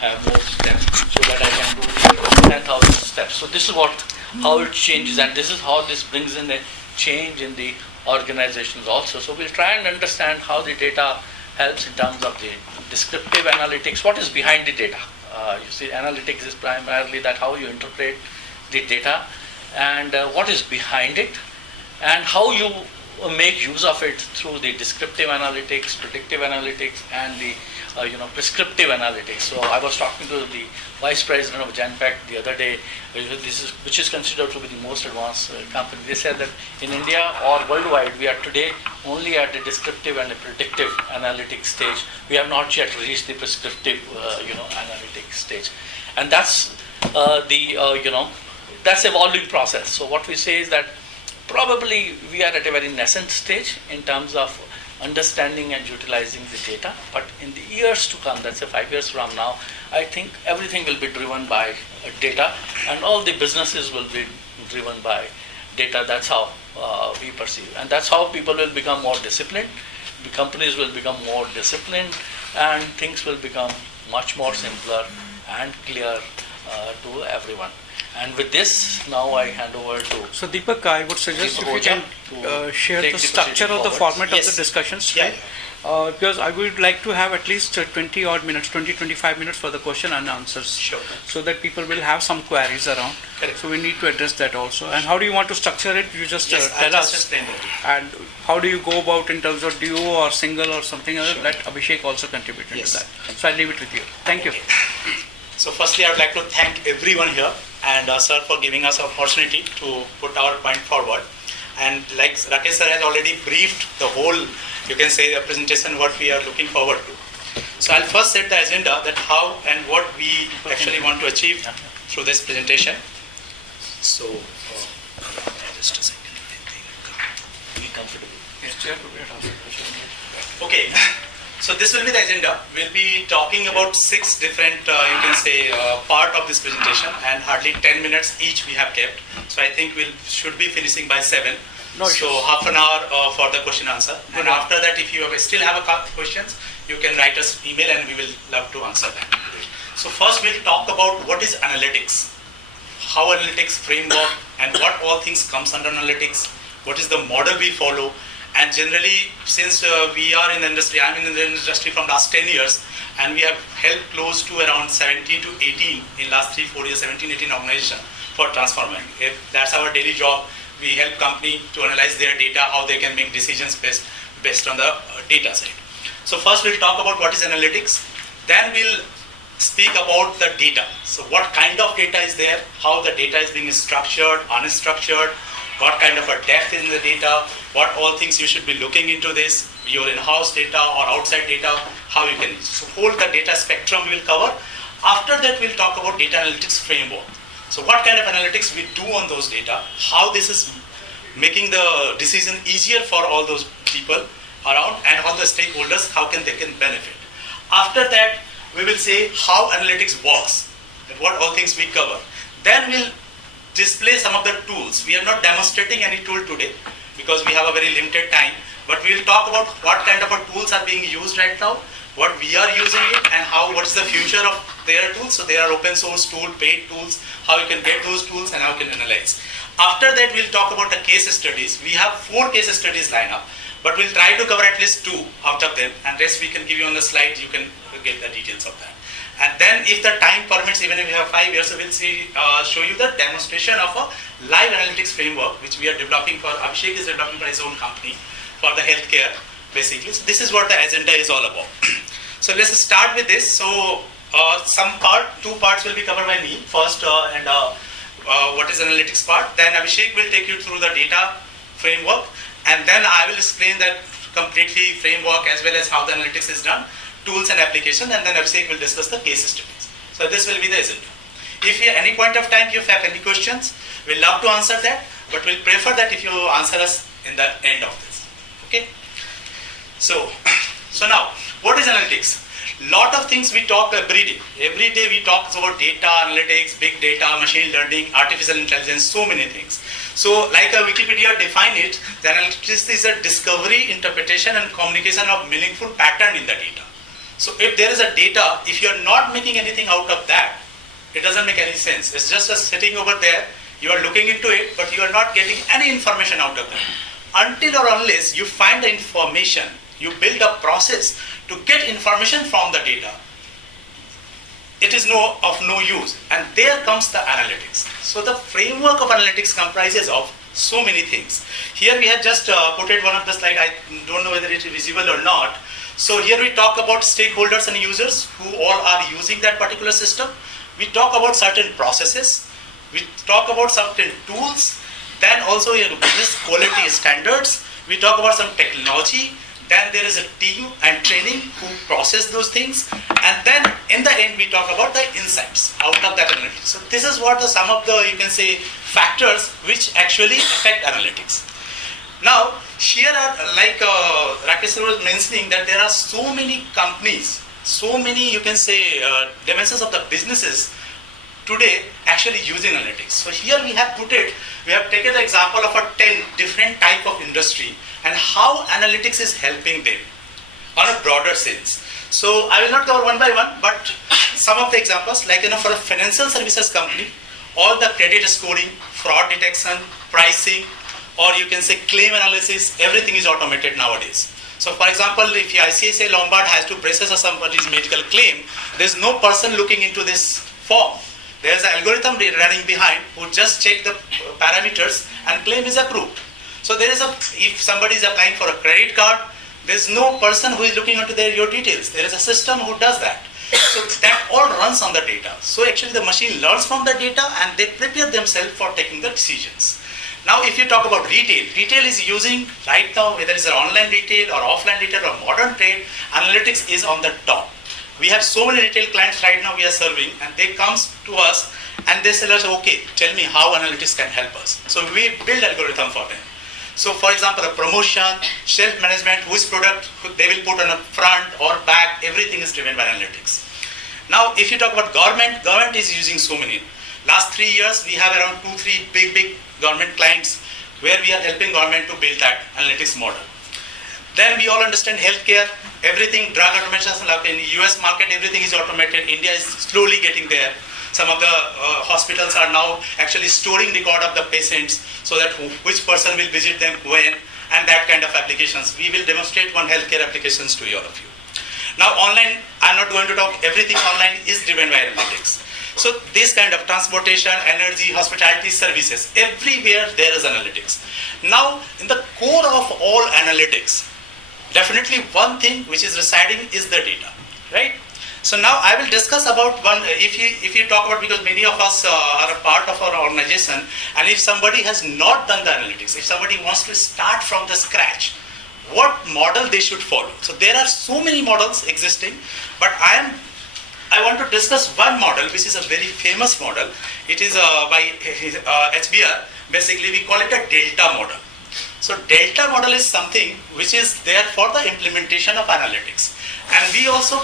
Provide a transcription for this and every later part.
have more steps so that I can do 10,000 steps. So this is how it changes, and this is how this brings in a change in the organizations also. So we'll try and understand how the data helps in terms of the descriptive analytics. What is behind the data? You see, analytics is primarily that how you interpret the data, and what is behind it, and how you make use of it through the descriptive analytics, predictive analytics, and the prescriptive analytics. So I was talking to the vice president of Genpact the other day, which is considered to be the most advanced company. They said that in India or worldwide, we are today only at the descriptive and the predictive analytics stage. We have not yet reached the prescriptive, analytics stage, and that's that's evolving process. So what we say is that probably we are at a very nascent stage in terms of understanding and utilizing the data, but in the years to come, let's say 5 years from now, I think everything will be driven by data, and all the businesses will be driven by data. That's how we perceive, and that's how people will become more disciplined, the companies will become more disciplined, and things will become much more simpler and clear to everyone. And with this, now I hand over to... So Deepak, I would suggest if you can share the structure of the format of the discussions. Yeah. Because I would like to have at least 20 odd minutes, 20-25 minutes for the question and answers. Sure. So that people will have some queries around. Correct. So we need to address that also. And how do you want to structure it? You just tell us. Explain it. And how do you go about in terms of duo or single or something else? Let Abhishek also contribute to that. So I'll leave it with you. Thank you. So firstly, I would like to thank everyone here and sir for giving us an opportunity to put our point forward. And like Rakesh sir has already briefed the whole, you can say, the presentation what we are looking forward to. So I'll first set the agenda that how and what we actually want to achieve through this presentation. So just a second. Be comfortable. Okay. So this will be the agenda. We'll be talking about 6 different, part of this presentation, and hardly 10 minutes each we have kept. So I think we should be finishing by 7. No so issues. half an hour for the question answer. And after that, if you still have questions, you can write us email and we will love to answer that. So first we'll talk about what is analytics, how analytics framework, and what all things comes under analytics, what is the model we follow. And generally, since we are in the industry, I'm in the industry from last 10 years, and we have helped close to around 17 to 18 in last 3-4 years, 17, 18 organizations for transforming. If that's our daily job, we help company to analyze their data, how they can make decisions based on the data side. So first we'll talk about what is analytics. Then we'll speak about the data. So what kind of data is there, how the data is being structured, unstructured, what kind of a depth in the data, what all things you should be looking into this, your in-house data or outside data, how you can use. So whole the data spectrum we will cover. After that we'll talk about data analytics framework. So what kind of analytics we do on those data, how this is making the decision easier for all those people around and all the stakeholders, how they can benefit. After that we will say how analytics works, and what all things we cover. Then we'll display some of the tools. We are not demonstrating any tool today because we have a very limited time, but we will talk about what kind of tools are being used right now, what we are using it, and what is the future of their tools. So they are open source tool, paid tools, how you can get those tools and how you can analyze. After that we'll talk about the case studies. We have 4 case studies lined up, but we'll try to cover at least 2 out of them, and rest we can give you on the slide, you can get the details of that. And then if the time permits, even if we have 5 years, we'll show you the demonstration of a live analytics framework, which we are developing for, Abhishek is developing for his own company for the healthcare, basically. So this is what the agenda is all about. So let's start with this. So 2 parts will be covered by me. First, what is analytics part. Then Abhishek will take you through the data framework. And then I will explain that completely framework as well as how the analytics is done, tools and application, and then Abhishek will discuss the case studies. So this will be the agenda. If at any point of time you have any questions, we'll love to answer that, but we'll prefer that if you answer us in the end of this. Okay? So now, what is analytics? Lot of things we talk every day. Every day we talk about data, analytics, big data, machine learning, artificial intelligence, so many things. So like Wikipedia define it, the analytics is a discovery, interpretation and communication of meaningful pattern in the data. So if there is a data, if you are not making anything out of that, it doesn't make any sense. It's just a sitting over there, you are looking into it, but you are not getting any information out of that. Until or unless you find the information, you build a process to get information from the data, it is of no use. And there comes the analytics. So the framework of analytics comprises of so many things. Here we have just put it one of the slide. I don't know whether it is visible or not. So here we talk about stakeholders and users who all are using that particular system. We talk about certain processes. We talk about certain tools. Then also business quality standards. We talk about some technology. Then there is a team and training who process those things. And then in the end, we talk about the insights out of that analytics. So this is what some of the, you can say, factors which actually affect analytics. Now, here are, like Rakesh was mentioning, that there are so many companies, so many, you can say, dimensions of the businesses today actually using analytics. So here we have taken the example of a 10 different type of industry and how analytics is helping them on a broader sense. So I will not cover one by one, but some of the examples, like for a financial services company, all the credit scoring, fraud detection, pricing, or you can say claim analysis, everything is automated nowadays. So for example, if ICPI Lombard has to process somebody's medical claim, there's no person looking into this form. There's an algorithm running behind who just check the parameters and claim is approved. So if somebody is applying for a credit card, there's no person who is looking into your details. There is a system who does that. So that all runs on the data. So actually the machine learns from the data and they prepare themselves for taking the decisions. Now if you talk about retail is using right now, whether it's an online retail or offline retail or modern trade, analytics is on the top. We have so many retail clients right now we are serving, and they come to us and they say, okay, tell me how analytics can help us. So we build algorithm for them. So for example, a promotion, shelf management, which product they will put on a front or back, everything is driven by analytics. Now if you talk about government is using so many. Last 3 years we have around 2-3 big government clients where we are helping government to build that analytics model. Then we all understand healthcare, everything, drug automation, like in the US market, everything is automated. India is slowly getting there. Some of the hospitals are now actually storing record of the patients so that which person will visit them when, and that kind of applications. We will demonstrate one healthcare applications to all of you. Now online, I'm not going to talk, everything online is driven by analytics. So this kind of transportation, energy, hospitality services, everywhere there is analytics. Now in the core of all analytics, definitely one thing which is residing is the data, right? So now I will discuss about one, if you talk about, because many of us are a part of our organization, and if somebody has not done the analytics, if somebody wants to start from the scratch, what model they should follow. So there are so many models existing, but I want to discuss one model which is a very famous model. It is by HBR. Basically we call it a delta model. So delta model is something which is there for the implementation of analytics. And we also,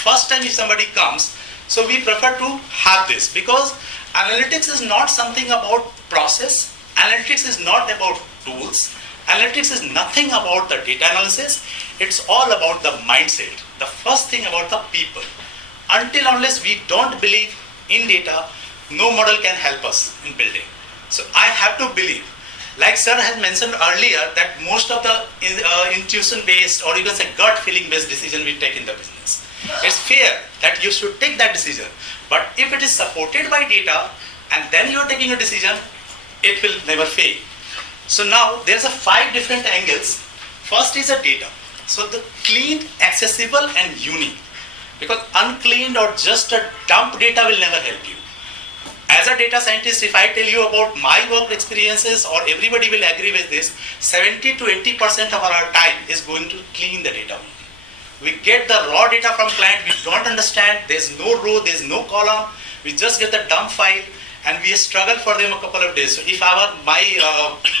first time if somebody comes, so we prefer to have this, because analytics is not something about process, analytics is not about tools, analytics is nothing about the data analysis, it's all about the mindset, the first thing about the people. Until unless we don't believe in data, no model can help us in building. So I have to believe. Like sir has mentioned earlier, that most of the intuition-based or you can say gut feeling-based decision we take in the business. It's fair that you should take that decision. But if it is supported by data and then you are taking a decision, it will never fail. So now there's a 5 different angles. First is a data. So the clean, accessible and unique. Because uncleaned or just a dump data will never help you. As a data scientist, if I tell you about my work experiences, or everybody will agree with this, 70 to 80% of our time is going to clean the data. We get the raw data from client, we don't understand, there's no row, there's no column, we just get the dump file and we struggle for them a couple of days. So if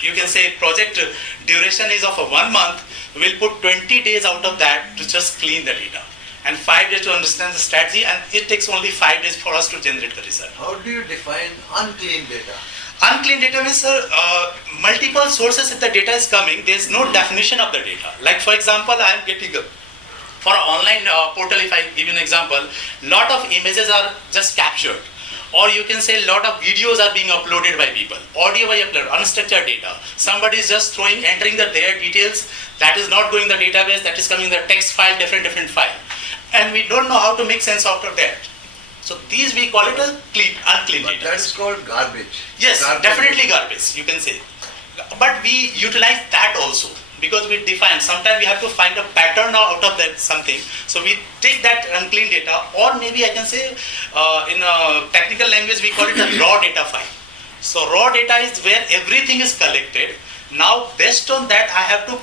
you can say project duration is of 1 month, we'll put 20 days out of that to just clean the data. And 5 days to understand the strategy, and it takes only 5 days for us to generate the result. How do you define unclean data? Unclean data means multiple sources if the data is coming, there is no definition of the data. Like for example, I am getting For an online portal, if I give you an example, lot of images are just captured. Or you can say a lot of videos are being uploaded by people. Audio by upload, unstructured data. Somebody is just entering their details. That is not going in the database. That is coming in the text file, different file. And we don't know how to make sense out of that. So these we call it a unclean But data. that is called garbage. Yes, Garbage. definitely garbage, you can say. But we utilize that also because we define, sometimes we have to find a pattern out of that something. So we take that unclean data, or maybe I can say in a technical language we call it a raw data file. So raw data is where everything is collected. Now based on that I have to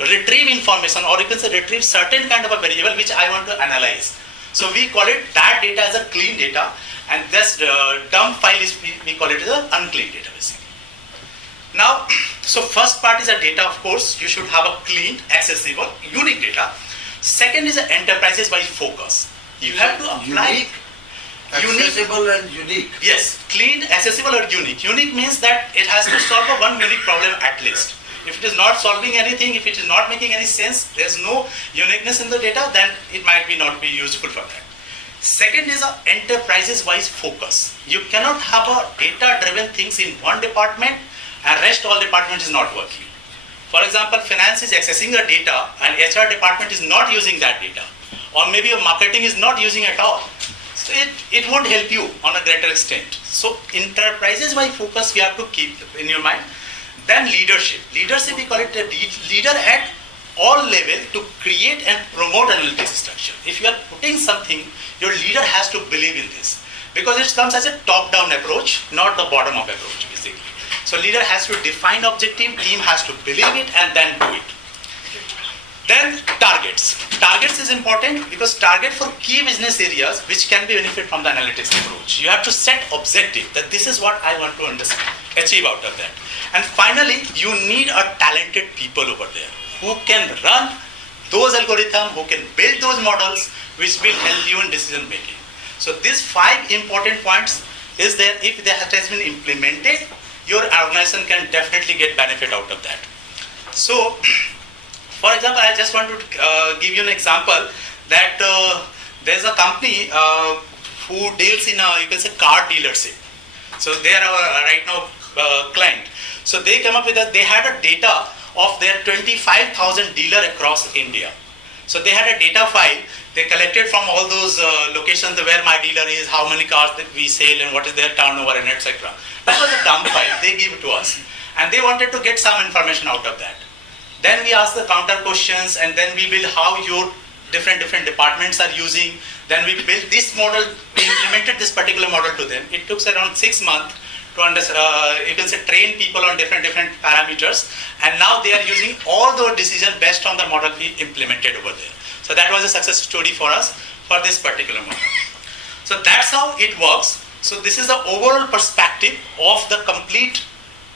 retrieve information, or you can say retrieve certain kind of a variable which I want to analyze. So we call it that data as a clean data, and this dump file is we call it as an unclean data basically. Now, so first part is a data, of course, you should have a clean, accessible, unique data. Second is an enterprises-wise focus. You have to apply Accessible and unique. Yes, clean, accessible or unique. Unique means that it has to solve a one unique problem at least. If it is not solving anything, if it is not making any sense, there is no uniqueness in the data, then it might not be useful for that. Second is a enterprises-wise focus. You cannot have a data-driven things in one department and rest all department is not working. For example, finance is accessing the data and HR department is not using that data. Or maybe your marketing is not using at all. So it won't help you on a greater extent. So enterprises-wise focus we have to keep in your mind. Then leadership. Leadership we call it a leader at all level to create and promote analytics structure. If you are putting something, your leader has to believe in this. Because it comes as a top-down approach, not the bottom-up approach basically. So leader has to define objective, team has to believe it and then do it. Then targets. Targets is important because target for key business areas which can be benefit from the analytics approach. You have to set objective that this is what I want to achieve out of that. And finally, you need a talented people over there who can run those algorithms, who can build those models which will help you in decision making. So these 5 important points is there. If that has been implemented, your organization can definitely get benefit out of that. So, for example, I just want to give you an example that there's a company who deals in you can say car dealership. So they are our right now client. So they came up with that they had a data of their 25,000 dealer across India. So they had a data file they collected from all those locations where my dealer is, how many cars that we sell and what is their turnover and etc. That was a dump file they give it to us and they wanted to get some information out of that. Then we ask the counter questions and then we build how your different departments are using. Then we built this model, we implemented this particular model to them. It took around 6 months to you can say train people on different parameters, and now they are using all those decisions based on the model we implemented over there. So that was a success story for us for this particular model. So that's how it works. So this is the overall perspective of the complete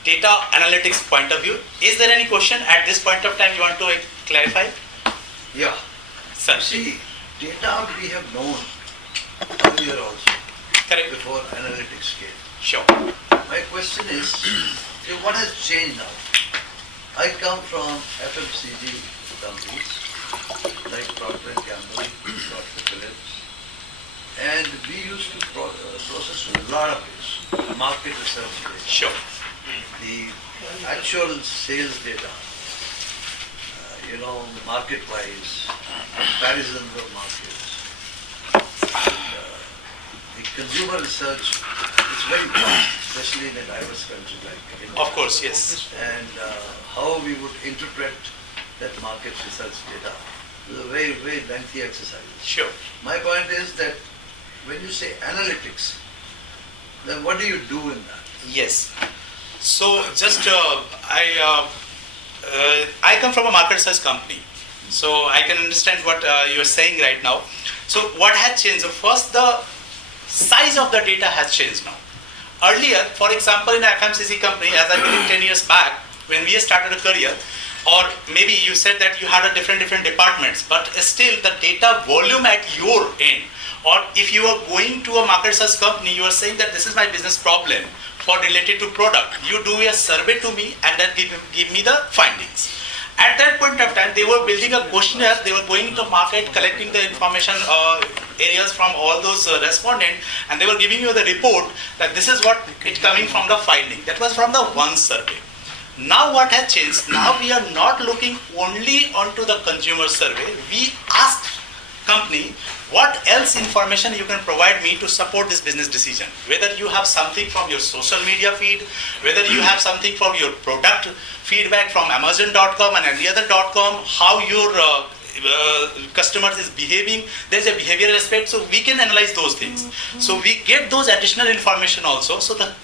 data analytics point of view. Is there any question at this point of time you want to clarify? Yeah. Sir. See, data we have known earlier also. Correct. Before analytics came. Sure. My question is, what has changed now? I come from FMCG companies like Procter & Gamble, Dr. Phillips, and we used to process a lot of this, market research data. Sure. The actual sales data, market-wise, comparisons of markets. The consumer research is very vast, especially in a diverse country like India. Of course, yes. And how we would interpret that market research data is a very, very lengthy exercise. Sure. My point is that when you say analytics, then what do you do in that? Yes. So just I come from a market research company, so I can understand what you are saying right now. So what has changed? So first, the size of the data has changed now. Earlier, for example, in a FMCG company, as I believe 10 years back, when we started a career, or maybe you said that you had a different departments, but still the data volume at your end, or if you are going to a market research company, you are saying that this is my business problem for related to product. You do a survey to me and then give me the findings. At that point of time, they were building a questionnaire, they were going to market, collecting the information areas from all those respondents, and they were giving you the report that this is what it coming from the finding. That was from the one survey. Now what has changed? Now we are not looking only onto the consumer survey. We ask company, what else information you can provide me to support this business decision? Whether you have something from your social media feed, whether you have something from your product feedback from Amazon.com and any other .com, how your customers is behaving. There's a behavioral aspect, so we can analyze those things. So we get those additional information also. So the,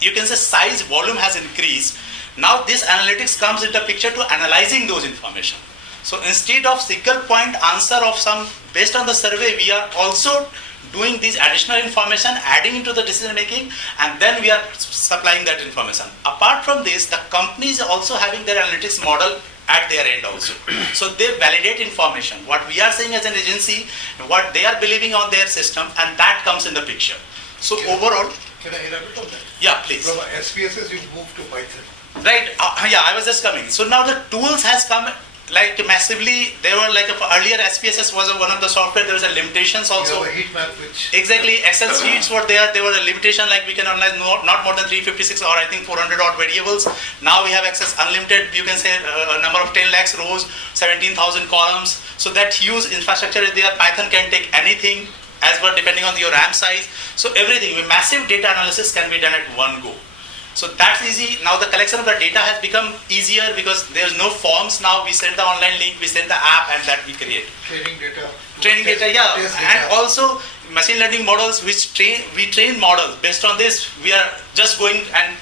you can say, size, volume has increased. Now this analytics comes into picture to analyzing those information. So instead of single point answer of some based on the survey, we are also doing this additional information, adding into the decision making, and then we are supplying that information. Apart from this, the company is also having their analytics model at their end also. So they validate information, what we are saying as an agency, what they are believing on their system, and that comes in the picture. So overall, can I elaborate on that? Yeah, please. From SPSS, you moved to Python. Right, yeah, I was just coming. So now the tools has come like massively. They were like earlier SPSS was one of the software. There was a limitations also. You have a heat map which Exactly, Excel sheets were there. There was a limitation like we can analyze not more than 356 or I think 400 odd variables. Now we have access unlimited. You can say a number of 10 lakhs rows, 17,000 columns. So that huge infrastructure is there. Python can take anything as per depending on your RAM size. So everything, massive data analysis can be done at one go. So that's easy. Now the collection of the data has become easier because there's no forms now. We send the online link, we send the app, and that we create. training data. Yeah. Test And data. also machine learning models which we train models. Based on this, we are just going and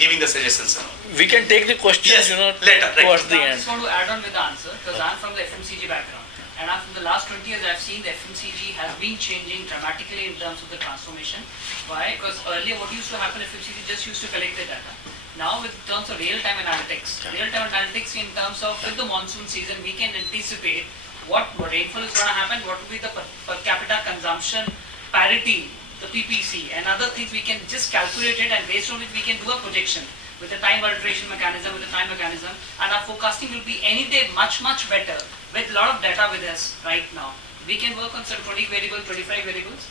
giving the suggestions. We can take the questions, Yes, you know, later, right. towards the I end. just want to add on with the answer because I'm from the FMCG background, and from the last 20 years I've seen the FMCG has been changing dramatically in terms of the transformation. Why? Because earlier what used to happen, FMCG just used to collect the data. Now with terms of real-time analytics in terms of with the monsoon season, we can anticipate what rainfall is going to happen, what will be the per capita consumption parity, the PPC, and other things. We can just calculate it, and based on it we can do a projection with the time alteration mechanism, and our forecasting will be any day much better with a lot of data with us right now. We can work on some 20 variables, 25 variables.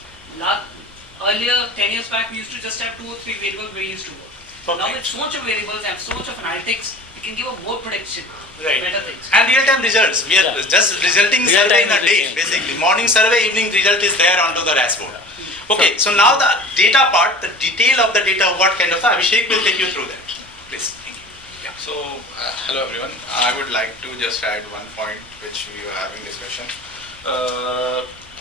Earlier, 10 years back, we used to just have 2 or 3 variables we used to work. Now with so much of variables and so much of analytics, we can give a more prediction, better things. And real-time results. We are just resulting survey in a day, Real-time basically. Morning survey, evening result is there onto the dashboard. Okay, so now the data part, the detail of the data, what kind of, Abhishek will take you through that. Please. Thank you. So, hello everyone. I would like to just add one point which we were having discussion.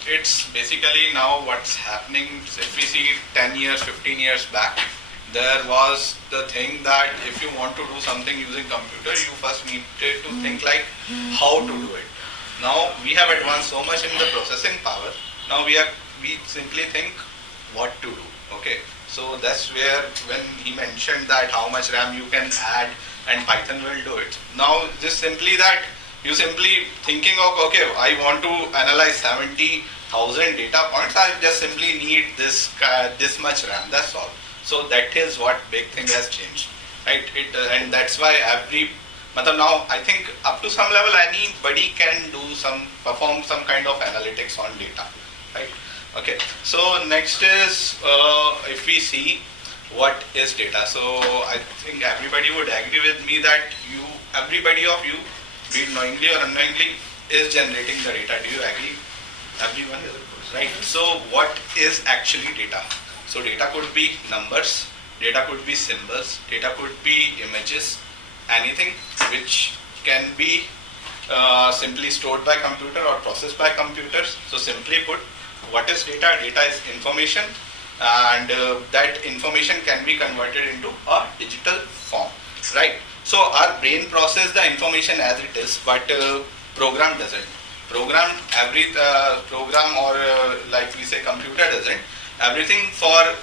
It's basically now what's happening. If we see 10 years, 15 years back, there was the thing that if you want to do something using computer, you first needed to think like how to do it. Now we have advanced so much in the processing power. Now we simply think what to do. Okay. So that's where when he mentioned that how much RAM you can add and Python will do it. Now just simply that you simply thinking of, okay, I want to analyze 70,000 data points. I just simply need this much RAM. That's all. So that is what big thing has changed, right? And that's why now I think up to some level anybody can perform some kind of analytics on data, right? Okay. So next is if we see what is data. So I think everybody would agree with me that everybody of you, be it knowingly or unknowingly, is generating the data. Do you agree? Everyone, right? So what is actually data? So data could be numbers, data could be symbols, data could be images, anything which can be simply stored by computer or processed by computers. So simply put, what is data? Data is information, and that information can be converted into a digital form, right? So our brain processes the information as it is, but program doesn't. Program or like we say computer doesn't. Everything for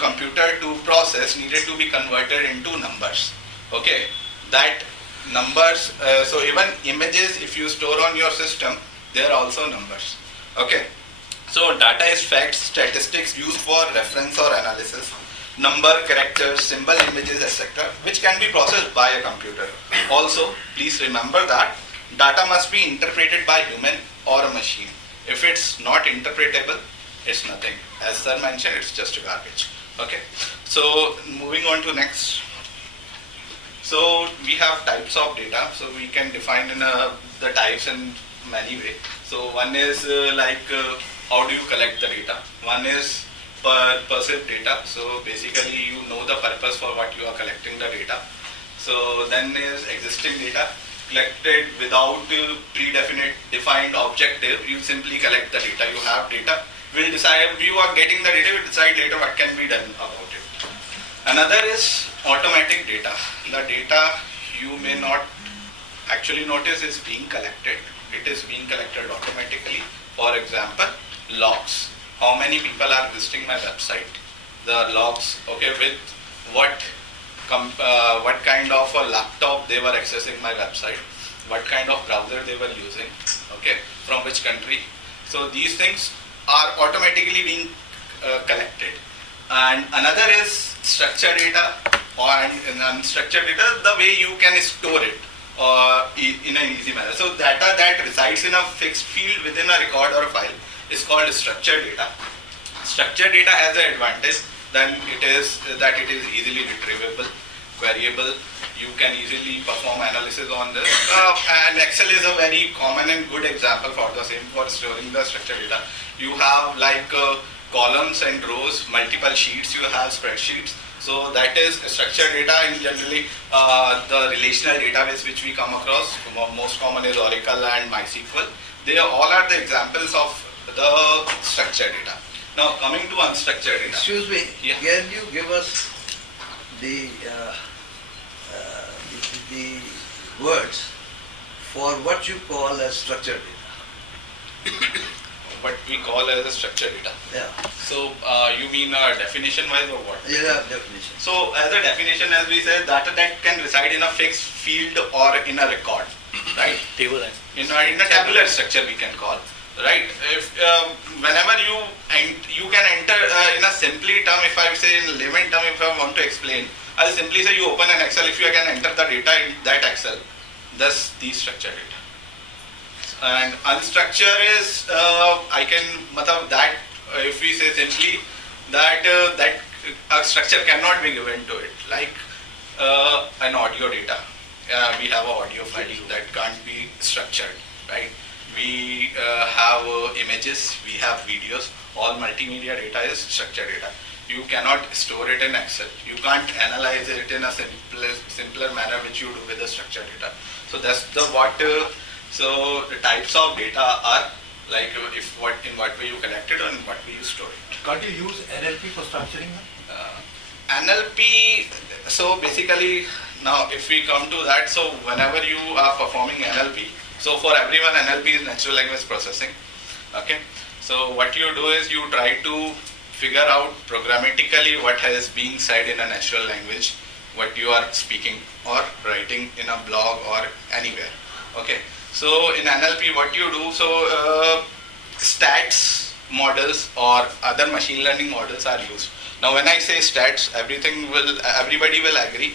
computer to process needed to be converted into numbers. Okay, that numbers. So even images, if you store on your system, they are also numbers. Okay, so data is facts, statistics used for reference or analysis, number, characters, symbol, images, etc., which can be processed by a computer. Also, please remember that data must be interpreted by human or a machine. If it's not interpretable, it's nothing. As sir mentioned, it's just garbage. Okay. So moving on to next. So we have types of data. So we can define in the types in many ways. So one is how do you collect the data? One is purposive data. So basically you know the purpose for what you are collecting the data. So then is existing data collected without defined objective. You simply collect the data. You have data. We'll decide, you are getting the data, we'll decide later what can be done about it. Another is automatic data. The data you may not actually notice is being collected. It is being collected automatically. For example, logs. How many people are visiting my website? The logs, okay, with what kind of a laptop they were accessing my website, what kind of browser they were using, okay, from which country. So these things are automatically being collected. And another is structured data, and in unstructured data, the way you can store it in an easy manner. So data that resides in a fixed field within a record or a file is called structured data. Structured data has an advantage then it is easily retrievable, queryable. You can easily perform analysis on this. And Excel is a very common and good example for the same, for storing the structured data. You have columns and rows, multiple sheets, you have spreadsheets. So that is structured data, and generally the relational database which we come across, most common is Oracle and MySQL. They all are the examples of the structured data. Now coming to unstructured data. Excuse me, Yeah. can you give us the words for what you call as structured data? What we call as a structured data. Yeah, So you mean definition wise or what? yeah, definition. So as a definition, as we said, data that can reside in a fixed field or in a record, right? Table and In a tabular structure we can call, right? If whenever you can enter in a simply term, if I say in layman term, if I want to explain, I'll simply say you open an Excel, if you can enter the data in that Excel, thus the structured data. And unstructured is that if we say simply that a structure cannot be given to it, like an audio data. We have an audio file that can't be structured, right? We have images, we have videos. All multimedia data is structured data. You cannot store it in Excel. You can't analyze it in a simpler manner which you do with the structured data. So that's so the types of data are like in what way you collect it and what way you store it. Can't you use NLP for structuring them? NLP, so basically now if we come to that, so whenever you are performing NLP, so for everyone NLP is natural language processing, okay? So what you do is you try to figure out programmatically what has being said in a natural language, what you are speaking or writing in a blog or anywhere, okay? So in NLP what you do, so stats models or other machine learning models are used. Now when I say stats, everybody will agree,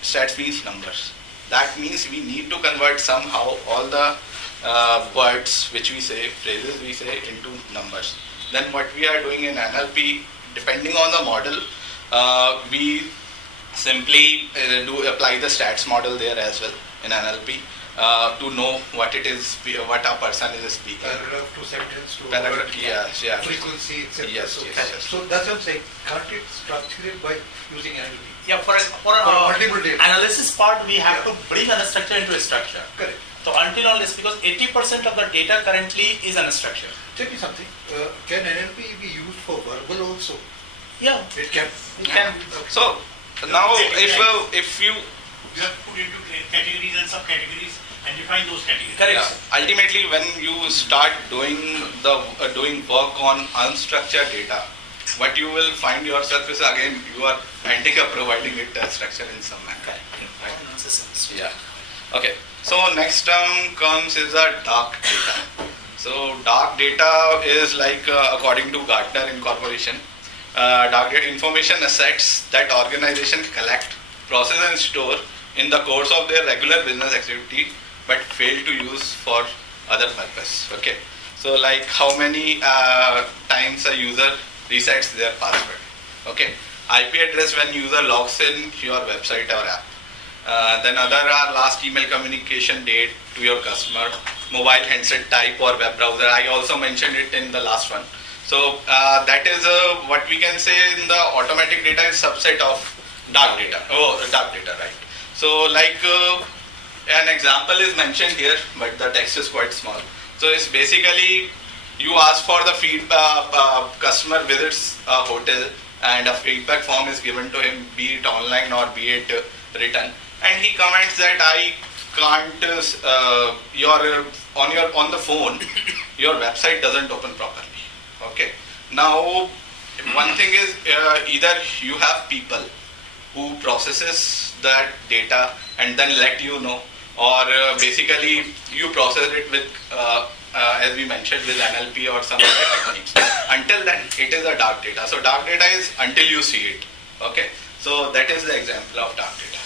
stats means numbers. That means we need to convert somehow all the words which we say, phrases we say into numbers. Then what we are doing in NLP, depending on the model, we simply apply the stats model there as well in NLP. To know what it is, what a person is speaking. Paragraph to sentence to Paragraph, yeah. frequency, etc. Yes, yes. So that's what I'm saying. Can't it structure it by using NLP? Yeah, for multiple data. analysis part, we have Yeah. to bring unstructured into a structure. Correct. So until unless, because 80% of the data currently is unstructured. Tell me something. Can NLP be used for verbal also? Yeah, It can. it can. So now if you You have to put into categories and subcategories and define those categories. Correct. ultimately when you start doing work on unstructured data, what you will find yourself is again you are ending up providing it as structure in some manner. Right? Yeah. Okay. So next term comes is a dark data. So dark data is like according to Gartner Incorporation, dark data information assets that organization collect, process and store in the course of their regular business activity but fail to use for other purpose. Okay, so like how many times a user resets their password. Okay, IP address when user logs in your website or app. Then other are last email communication date to your customer, mobile handset type or web browser. I also mentioned it in the last one. So that is what we can say in the automatic data is subset of dark data. Dark data, right? So like an example is mentioned here, but the text is quite small. So it's basically you ask for the feedback, customer visits a hotel and a feedback form is given to him, be it online or be it written, and he comments that I can't on the phone your website doesn't open properly. Okay, now one thing is either you have people who processes that data and then let you know, or basically you process it with as we mentioned with NLP or some other techniques. Until then it is a dark data. So dark data is until you see it. Okay, so that is the example of dark data.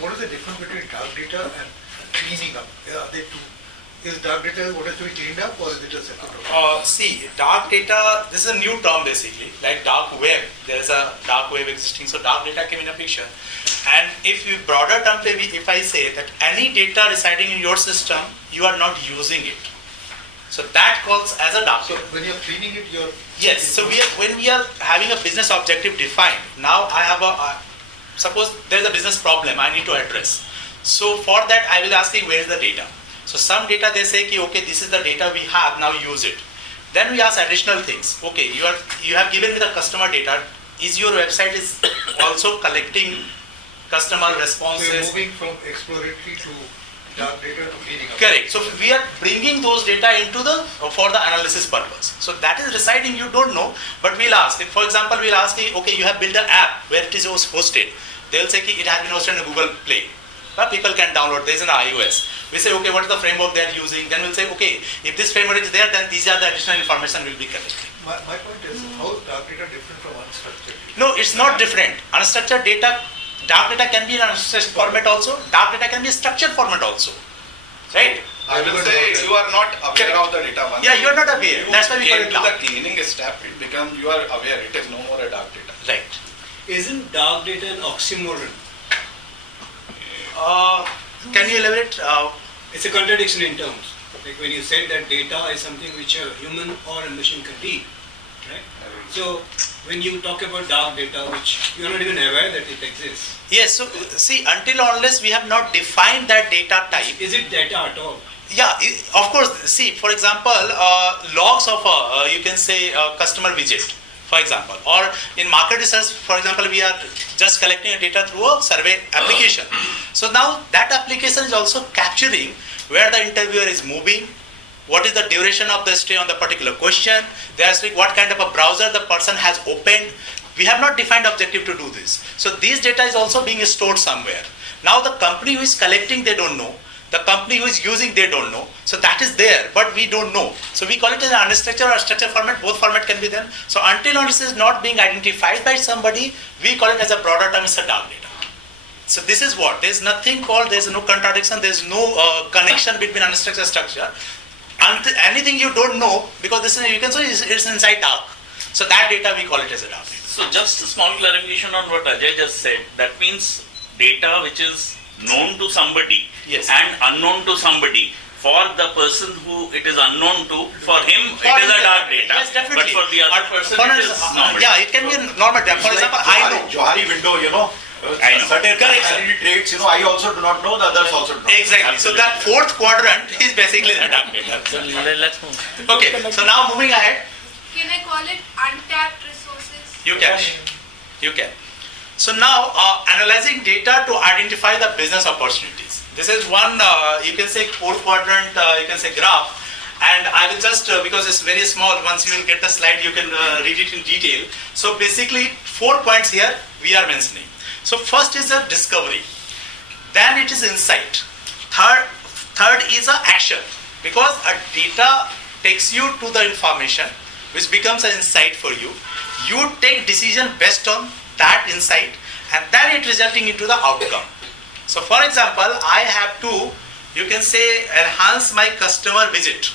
What is the difference between dark data and cleaning up? Are they two? Is dark data what has to be cleaned up, or is it a separate topic? See, dark data, this is a new term basically, like dark web. There is a dark web existing, so dark data came in a picture. And if you broader term, if I say that any data residing in your system, you are not using it. So that calls as a dark. So when you're cleaning it, you're... Yes, so when we are having a business objective defined, now I have suppose there is a business problem I need to address. So for that I will ask you where is the data. So some data they say ki, okay, this is the data we have, now use it. Then we ask additional things. Okay, you have given me the customer data. Is your website is also collecting customer responses? So you're moving from exploratory to dark data to cleaning up. Correct. So we are bringing those data into for the analysis purpose. So that is residing, you don't know, but we'll ask. If, for example, we'll ask, okay, you have built an app where it is hosted. They'll say it has been hosted in Google Play. People can download. There is an iOS. We say, okay, what is the framework they are using? Then we'll say, okay, if this framework is there, then these are the additional information we'll be collecting. My point is, how is dark data different from unstructured data? No, it's not different. Unstructured data, dark data can be in unstructured format also. Dark data can be in structured format also. Right? I will say you are not aware of the data. Yeah, you are not aware. That's why we call it the dark. cleaning step, it becomes you are aware. It is no more a dark data. Right. Isn't dark data an oxymoron? Can you elaborate? It's a contradiction in terms. Like when you said that data is something which a human or a machine can read, right? So when you talk about dark data, which you're not even aware that it exists. Yes, so see, until unless we have not defined that data type. Is it data at all? Yeah, of course. See, for example, logs of you can say customer visit, for example, or in market research, for example, we are just collecting data through a survey application. So now that application is also capturing where the interviewer is moving, what is the duration of the stay on the particular question, there's like what kind of a browser the person has opened. We have not defined objective to do this. So this data is also being stored somewhere. Now the company who is collecting, they don't know. The company who is using, they don't know. So that is there, but we don't know. So we call it as an unstructured or structured format. Both format can be there. So until this is not being identified by somebody, we call it as a broader term, it's a dark data. So this is what, there's nothing called, there's no contradiction, there's no connection between unstructured and structure. Anything you don't know, because this is, you can say it's inside dark. So that data we call it as a dark data. So just a small clarification on what Ajay just said. That means data which is known to somebody and unknown to somebody. For the person who it is unknown to, for him it is a dark data. Yes, definitely. But for the other person it is normal. Yeah, it can be a normal data. For example, I know. Johari window, I know. certain personality traits, I also do not know, the others also do not. Exactly. So that fourth quadrant is basically the dark data. So let's move. Okay, so now moving ahead. Can I call it untapped resources? You can. You can. So now analyzing data to identify the business opportunities. This is one, you can say fourth quadrant, you can say graph. And I will just, because it's very small, once you will get the slide, you can read it in detail. So basically 4 points here we are mentioning. So first is a discovery. Then it is insight. Third is a action. Because a data takes you to the information, which becomes an insight for you. You take decision based on that insight, and then it resulting into the outcome. So for example, I have to, you can say, enhance my customer visit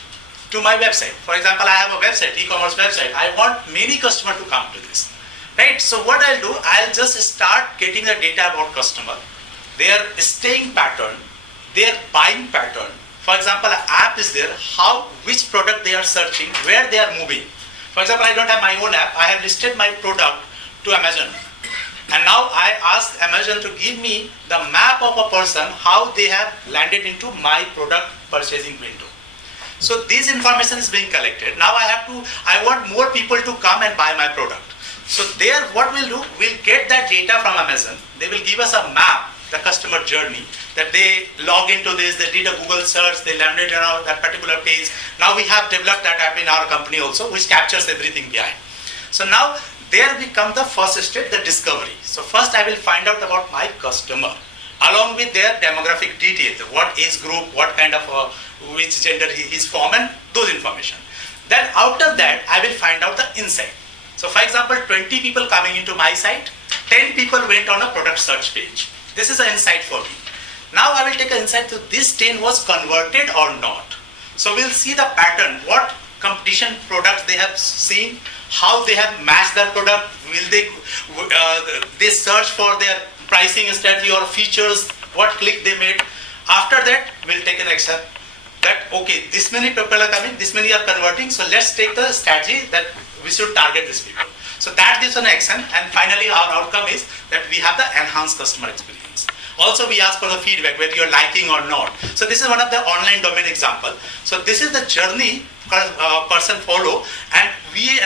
to my website. For example, I have a website, e-commerce website. I want many customers to come to this. Right? So what I'll do, I'll just start getting the data about customer, their staying pattern, their buying pattern. For example, an app is there, which product they are searching, where they are moving. For example, I don't have my own app. I have listed my product to Amazon. And now I ask Amazon to give me the map of a person, how they have landed into my product purchasing window. So this information is being collected. Now I want more people to come and buy my product. So there, what we'll do, we'll get that data from Amazon. They will give us a map, the customer journey, that they log into this, they did a Google search, they landed on that particular page. Now we have developed that app in our company also, which captures everything behind. So now there become the first step, the discovery. So first I will find out about my customer, along with their demographic details, what age group, what kind of, which gender he is from, and those information. Then after that, I will find out the insight. So for example, 20 people coming into my site, 10 people went on a product search page. This is an insight for me. Now I will take an insight to this 10 was converted or not. So we'll see the pattern, what competition products they have seen, how they have matched their product, will they search for their pricing strategy or features, what click they made. After that, we'll take an action that, okay, this many people are coming, this many are converting, so let's take the strategy that we should target these people. So that gives an action, and finally our outcome is that we have the enhanced customer experience. Also we ask for the feedback, whether you're liking or not. So this is one of the online domain example. So this is the journey person follow, and we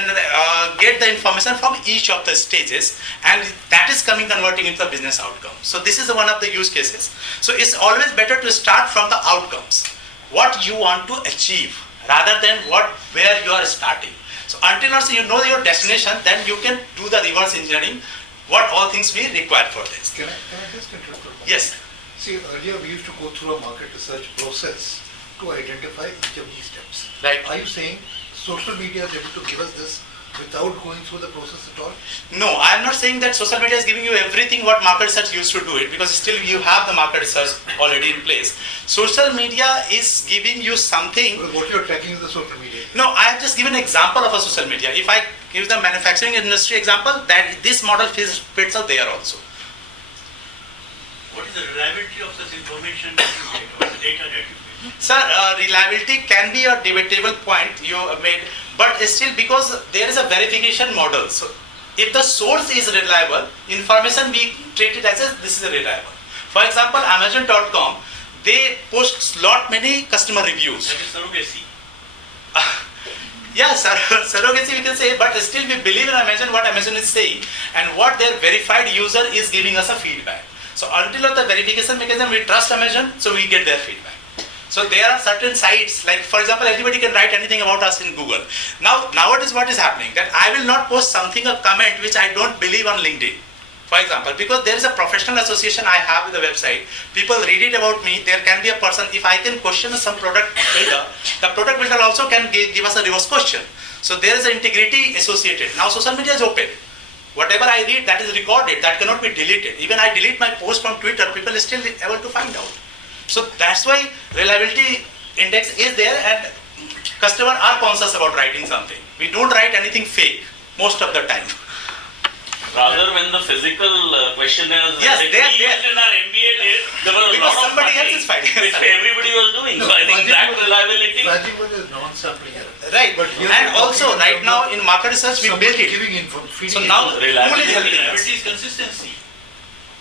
get the information from each of the stages, and that is converting into the business outcome. So this is one of the use cases. So it's always better to start from the outcomes, what you want to achieve, rather than where you are starting. So until you know your destination, then you can do the reverse engineering, what all things we require for this. Can I just interrupt? Yes. See, earlier we used to go through a market research process to identify each of these steps. Right. Are you saying social media is able to give us this without going through the process at all? No, I am not saying that social media is giving you everything what market research used to do it, because still you have the market research already in place. Social media is giving you something. Because what you're tracking is the social media. No, I have just given an example of a social media. If I give the manufacturing industry example, that this model fits out there also. What is the reliability of this information that you get, or the data that you get? Sir, reliability can be a debatable point you made, but still, because there is a verification model. So if the source is reliable, information we treat it as this is reliable. For example, Amazon.com, they post lot many customer reviews. That is surrogacy. Yeah, surrogacy we can say, but still we believe in Amazon, what Amazon is saying, and what their verified user is giving us a feedback. So until of the verification mechanism, we trust Amazon, so we get their feedback. So there are certain sites, like for example, anybody can write anything about us in Google. Nowadays what is happening, that I will not post something, a comment which I don't believe on LinkedIn. For example, because there is a professional association I have with the website, people read it about me, there can be a person, if I can question some product builder, the product builder also can give us a reverse question. So there is an integrity associated. Now social media is open. Whatever I read, that is recorded, that cannot be deleted. Even I delete my post from Twitter, people are still able to find out. So that's why reliability index is there, and customers are conscious about writing something. We don't write anything fake most of the time. Rather, when the physical questionnaires yes, in our MBA days, there were a lot of somebody else is fighting, which everybody was doing. So I think that reliability. Fragile is non-sampling error. Right, But here and we are also talking right now in market research we built it. Giving So now tool is helping us. Reliability is consistency.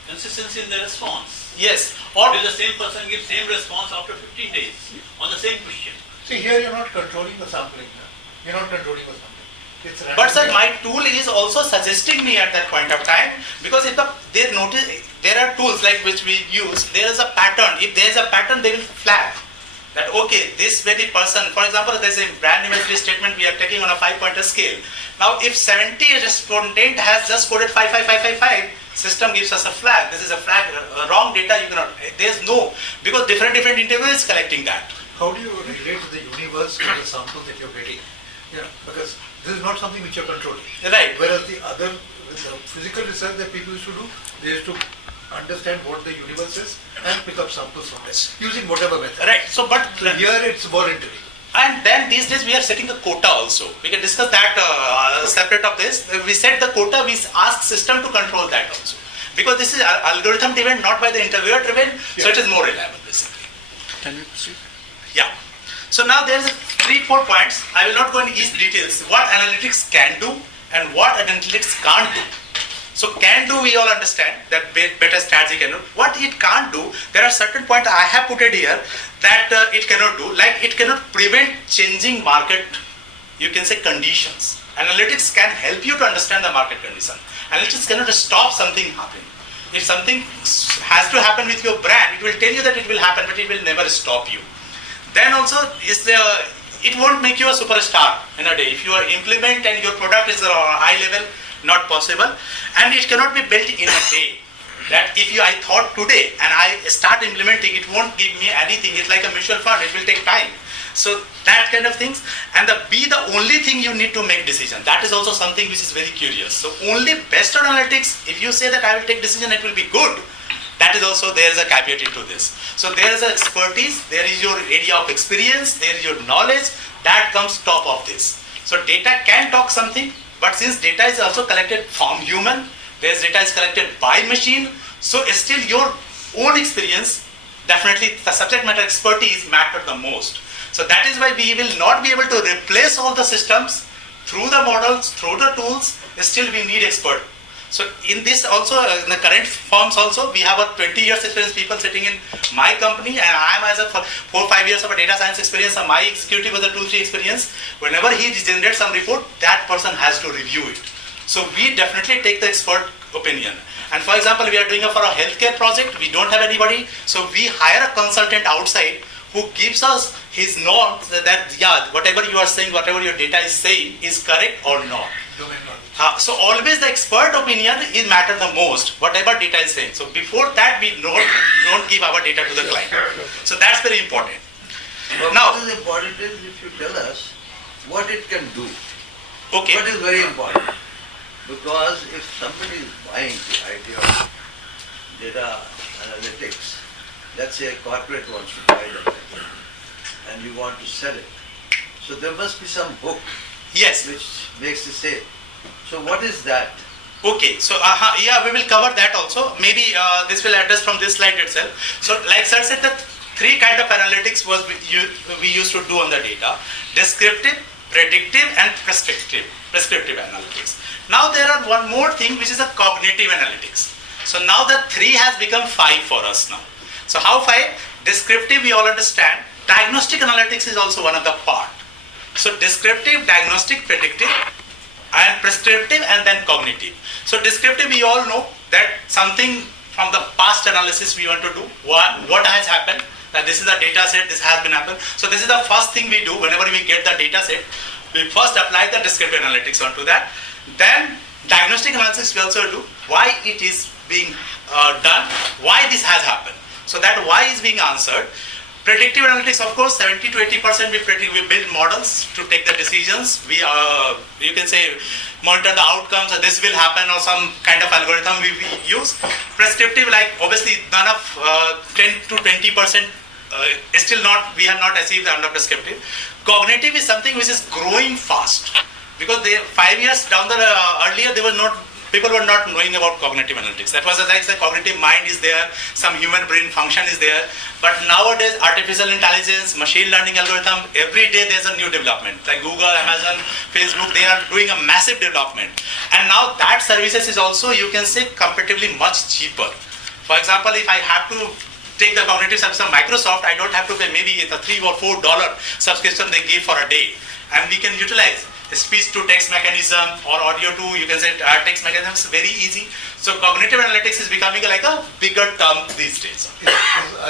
Consistency in the response. Yes. Or will the same person give same response after 15 days on the same question? See, here you're not controlling the sampling. You're not controlling the sampling. It's But sir, random. my tool is also suggesting me at that point of time, because if they notice, there are tools like which we use, there is a pattern. If there is a pattern, they will flag that, okay, this very person, for example, there is a brand imagery statement we are taking on a 5-pointer scale. Now, if 70 respondent has just coded 55555, system gives us a flag. This is a flag, wrong data, you cannot, there's no, because different interviews is collecting that. How do you relate to the universe to the sample that you're getting? Because this is not something which you're controlling. Right. Whereas the other the physical research that people used to do, they used to understand what the universe is and pick up samples from it using whatever method. Right. So, but Here it's voluntary. and then these days we are setting a quota also. We can discuss that separate of this. We set the quota. We ask system to control that also, because this is algorithm driven, not by the interviewer driven. So it is more reliable basically. Can we proceed? Yeah. So now there's 3-4 points. I will not go into each details. What analytics can do and what analytics can't do. So can do, we all understand that better strategy can do. What it can't do, there are certain points I have put it here that it cannot do. Like it cannot prevent changing market, you can say, conditions. Analytics can help you to understand the market condition. Analytics cannot stop something happening. If something has to happen with your brand, it will tell you that it will happen, but it will never stop you. Then also, it won't make you a superstar in a day. If you are implement and your product is high level, not possible. And it cannot be built in a day. That if I thought today and I start implementing, it won't give me anything. It's like a mutual fund, it will take time. So that kind of things. And the only thing you need to make decision. That is also something which is very curious. So only best analytics, if you say that I will take decision, it will be good. That is also, there is a caveat into this. So there is an expertise, there is your area of experience, there is your knowledge, that comes top of this. So data can talk something, but since data is also collected from human, there's data is collected by machine, so still your own experience, definitely the subject matter expertise matter the most. So that is why we will not be able to replace all the systems through the models, through the tools, still we need expert. So in this also, in the current firms also, we have a 20 years experience people sitting in my company, and I am as a 4-5 years of a data science experience, and my executive was a 2-3 experience. Whenever he generates some report, that person has to review it. So we definitely take the expert opinion. And for example, we are doing for a healthcare project, we don't have anybody, so we hire a consultant outside who gives us his norms that yeah, whatever you are saying, whatever your data is saying is correct or not. So always the expert opinion is matter the most, whatever data is saying. So before that we don't give our data to the client. So that's very important. But Now, what is important is if you tell us what it can do. Okay. What is very important. Because if somebody is buying the idea of data analytics, let's say a corporate wants to buy that idea and you want to sell it. So there must be some hook. Yes. Which makes the sale. So what is that? Okay, so yeah, we will cover that also. Maybe this will address from this slide itself. So like sir said, that 3 kind of analytics was we used to do on the data: descriptive, predictive, and prescriptive analytics. Now there are one more thing which is a cognitive analytics. So now the 3 has become 5 for us now. So how 5? Descriptive we all understand. Diagnostic analytics is also one of the part. So descriptive, diagnostic, predictive, and prescriptive, and then cognitive. So descriptive we all know that something from the past analysis we want to do, what has happened, that this is the data set, this has been happened. So this is the first thing we do whenever we get the data set. We first apply the descriptive analytics onto that. Then diagnostic analysis we also do, why it is being done, why this has happened. So that why is being answered. Predictive analytics, of course, 70 to 80% we build models to take the decisions. We you can say monitor the outcomes, this will happen, or some kind of algorithm we use. Prescriptive, like obviously none of 10 to 20% still not, we have not achieved under prescriptive. Cognitive is something which is growing fast, because 5 years down the earlier there was not, people were not knowing about cognitive analytics. That was like the cognitive mind is there, some human brain function is there. But nowadays, artificial intelligence, machine learning algorithm, every day there's a new development. Like Google, Amazon, Facebook, they are doing a massive development. And now that services is also, you can say, comparatively much cheaper. For example, if I have to take the cognitive service of Microsoft, I don't have to pay maybe a $3 or $4 subscription they give for a day. And we can utilize speech to text mechanism or audio to, you can say, text mechanism is very easy. So cognitive analytics is becoming like a bigger term these days.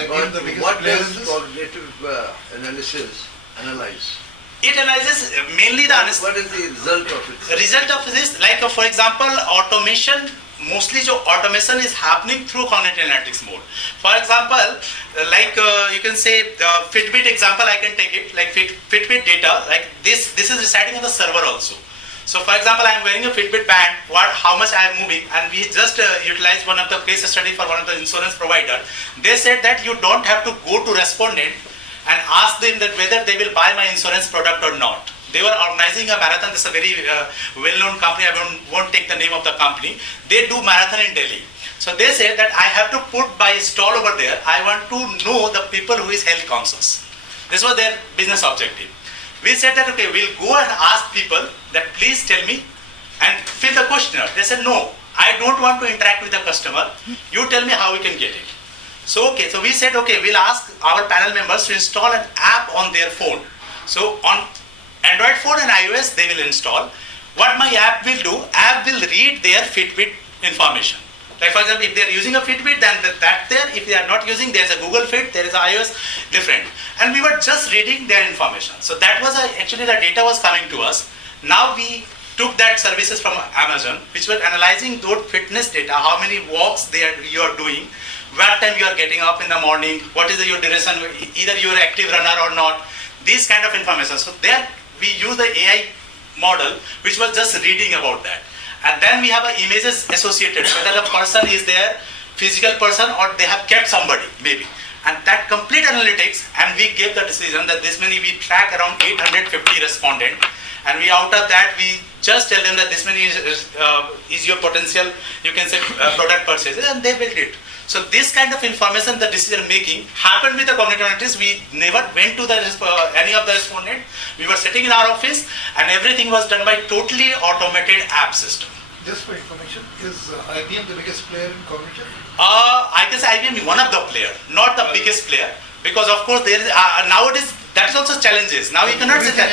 What does cognitive analysis analyze? It analyzes mainly the... What is the result of it? The result of this, like for example, automation, mostly automation is happening through cognitive analytics mode. For example, like you can say the Fitbit example, I can take it, like Fitbit data, like this is residing on the server also. So for example, I am wearing a Fitbit band, how much I am moving, and we just utilized one of the case study for one of the insurance provider. They said that you don't have to go to respondent and ask them that whether they will buy my insurance product or not. They were organizing a marathon. This is a very well-known company. I won't take the name of the company. They do marathon in Delhi. So they said that I have to put my stall over there. I want to know the people who is health conscious. This was their business objective. We said that, okay, we'll go and ask people that please tell me and fill the questionnaire. They said, no, I don't want to interact with the customer. You tell me how we can get it. So, okay, so we said, okay, we'll ask our panel members to install an app on their phone. So on Android phone and iOS, they will install. What my app will do, app will read their Fitbit information. Like for example, if they are using a Fitbit, then that's there. If they are not using, there's a Google Fit, there is iOS, different. And we were just reading their information. So that was actually the data was coming to us. Now we took that services from Amazon, which were analyzing those fitness data, how many walks you are doing, what time you are getting up in the morning, what is your duration, either you are active runner or not, these kind of information. So there we use the AI model, which was just reading about that. And then we have images associated, whether the person is there, physical person, or they have kept somebody, maybe. And that complete analytics, and we gave the decision that this many, we track around 850 respondent, and we out of that, we just tell them that this many is your potential, you can say product purchases, and they build it. So this kind of information, the decision making happened with the cognitive analytics. We never went to any of the respondent. We were sitting in our office, and everything was done by totally automated app system. Just for information, is IBM the biggest player in cognitive? I can say IBM is one of the player, not the biggest player, because of course there is nowadays that is also challenges. Now you cannot say that.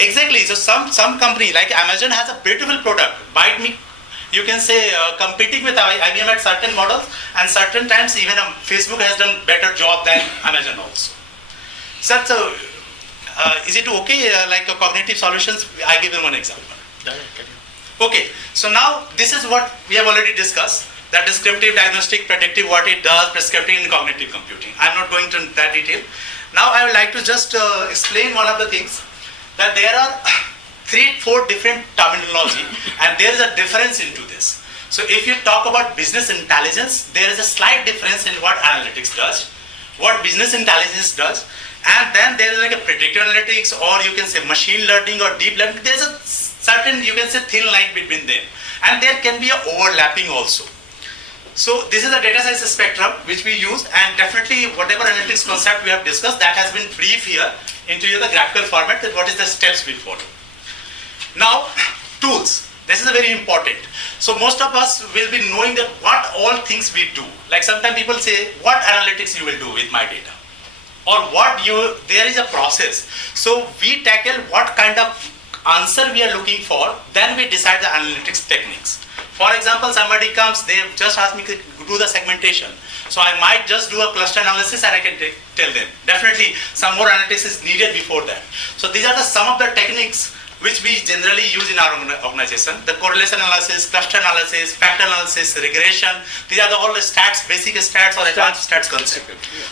Exactly. So some company like Amazon has a beautiful product. Bite me. You can say competing with IBM at certain models, and certain times even Facebook has done better job than Amazon also. So is it okay? Like cognitive solutions, I give them one example. Okay, so now this is what we have already discussed, that descriptive, diagnostic, predictive, what it does, prescriptive and cognitive computing. I'm not going into that detail. Now I would like to just explain one of the things, that there are 3-4 different terminology, and there is a difference into this. So if you talk about business intelligence, there is a slight difference in what analytics does, what business intelligence does, and then there is like a predictive analytics, or you can say machine learning or deep learning. There's a certain, you can say, thin line between them, and there can be a overlapping also. So this is a data science spectrum which we use, and definitely whatever analytics concept we have discussed, that has been brief here into the graphical format, that what is the steps we follow. Now, tools. This is a very important. So most of us will be knowing that what all things we do. Like sometimes people say, what analytics you will do with my data? Or there is a process. So we tackle what kind of answer we are looking for, then we decide the analytics techniques. For example, somebody comes, they just ask me to do the segmentation. So I might just do a cluster analysis and I can tell them. Definitely some more analytics is needed before that. So these are some of the techniques which we generally use in our organization. The correlation analysis, cluster analysis, factor analysis, regression. These are all the stats, basic stats or advanced stats concept.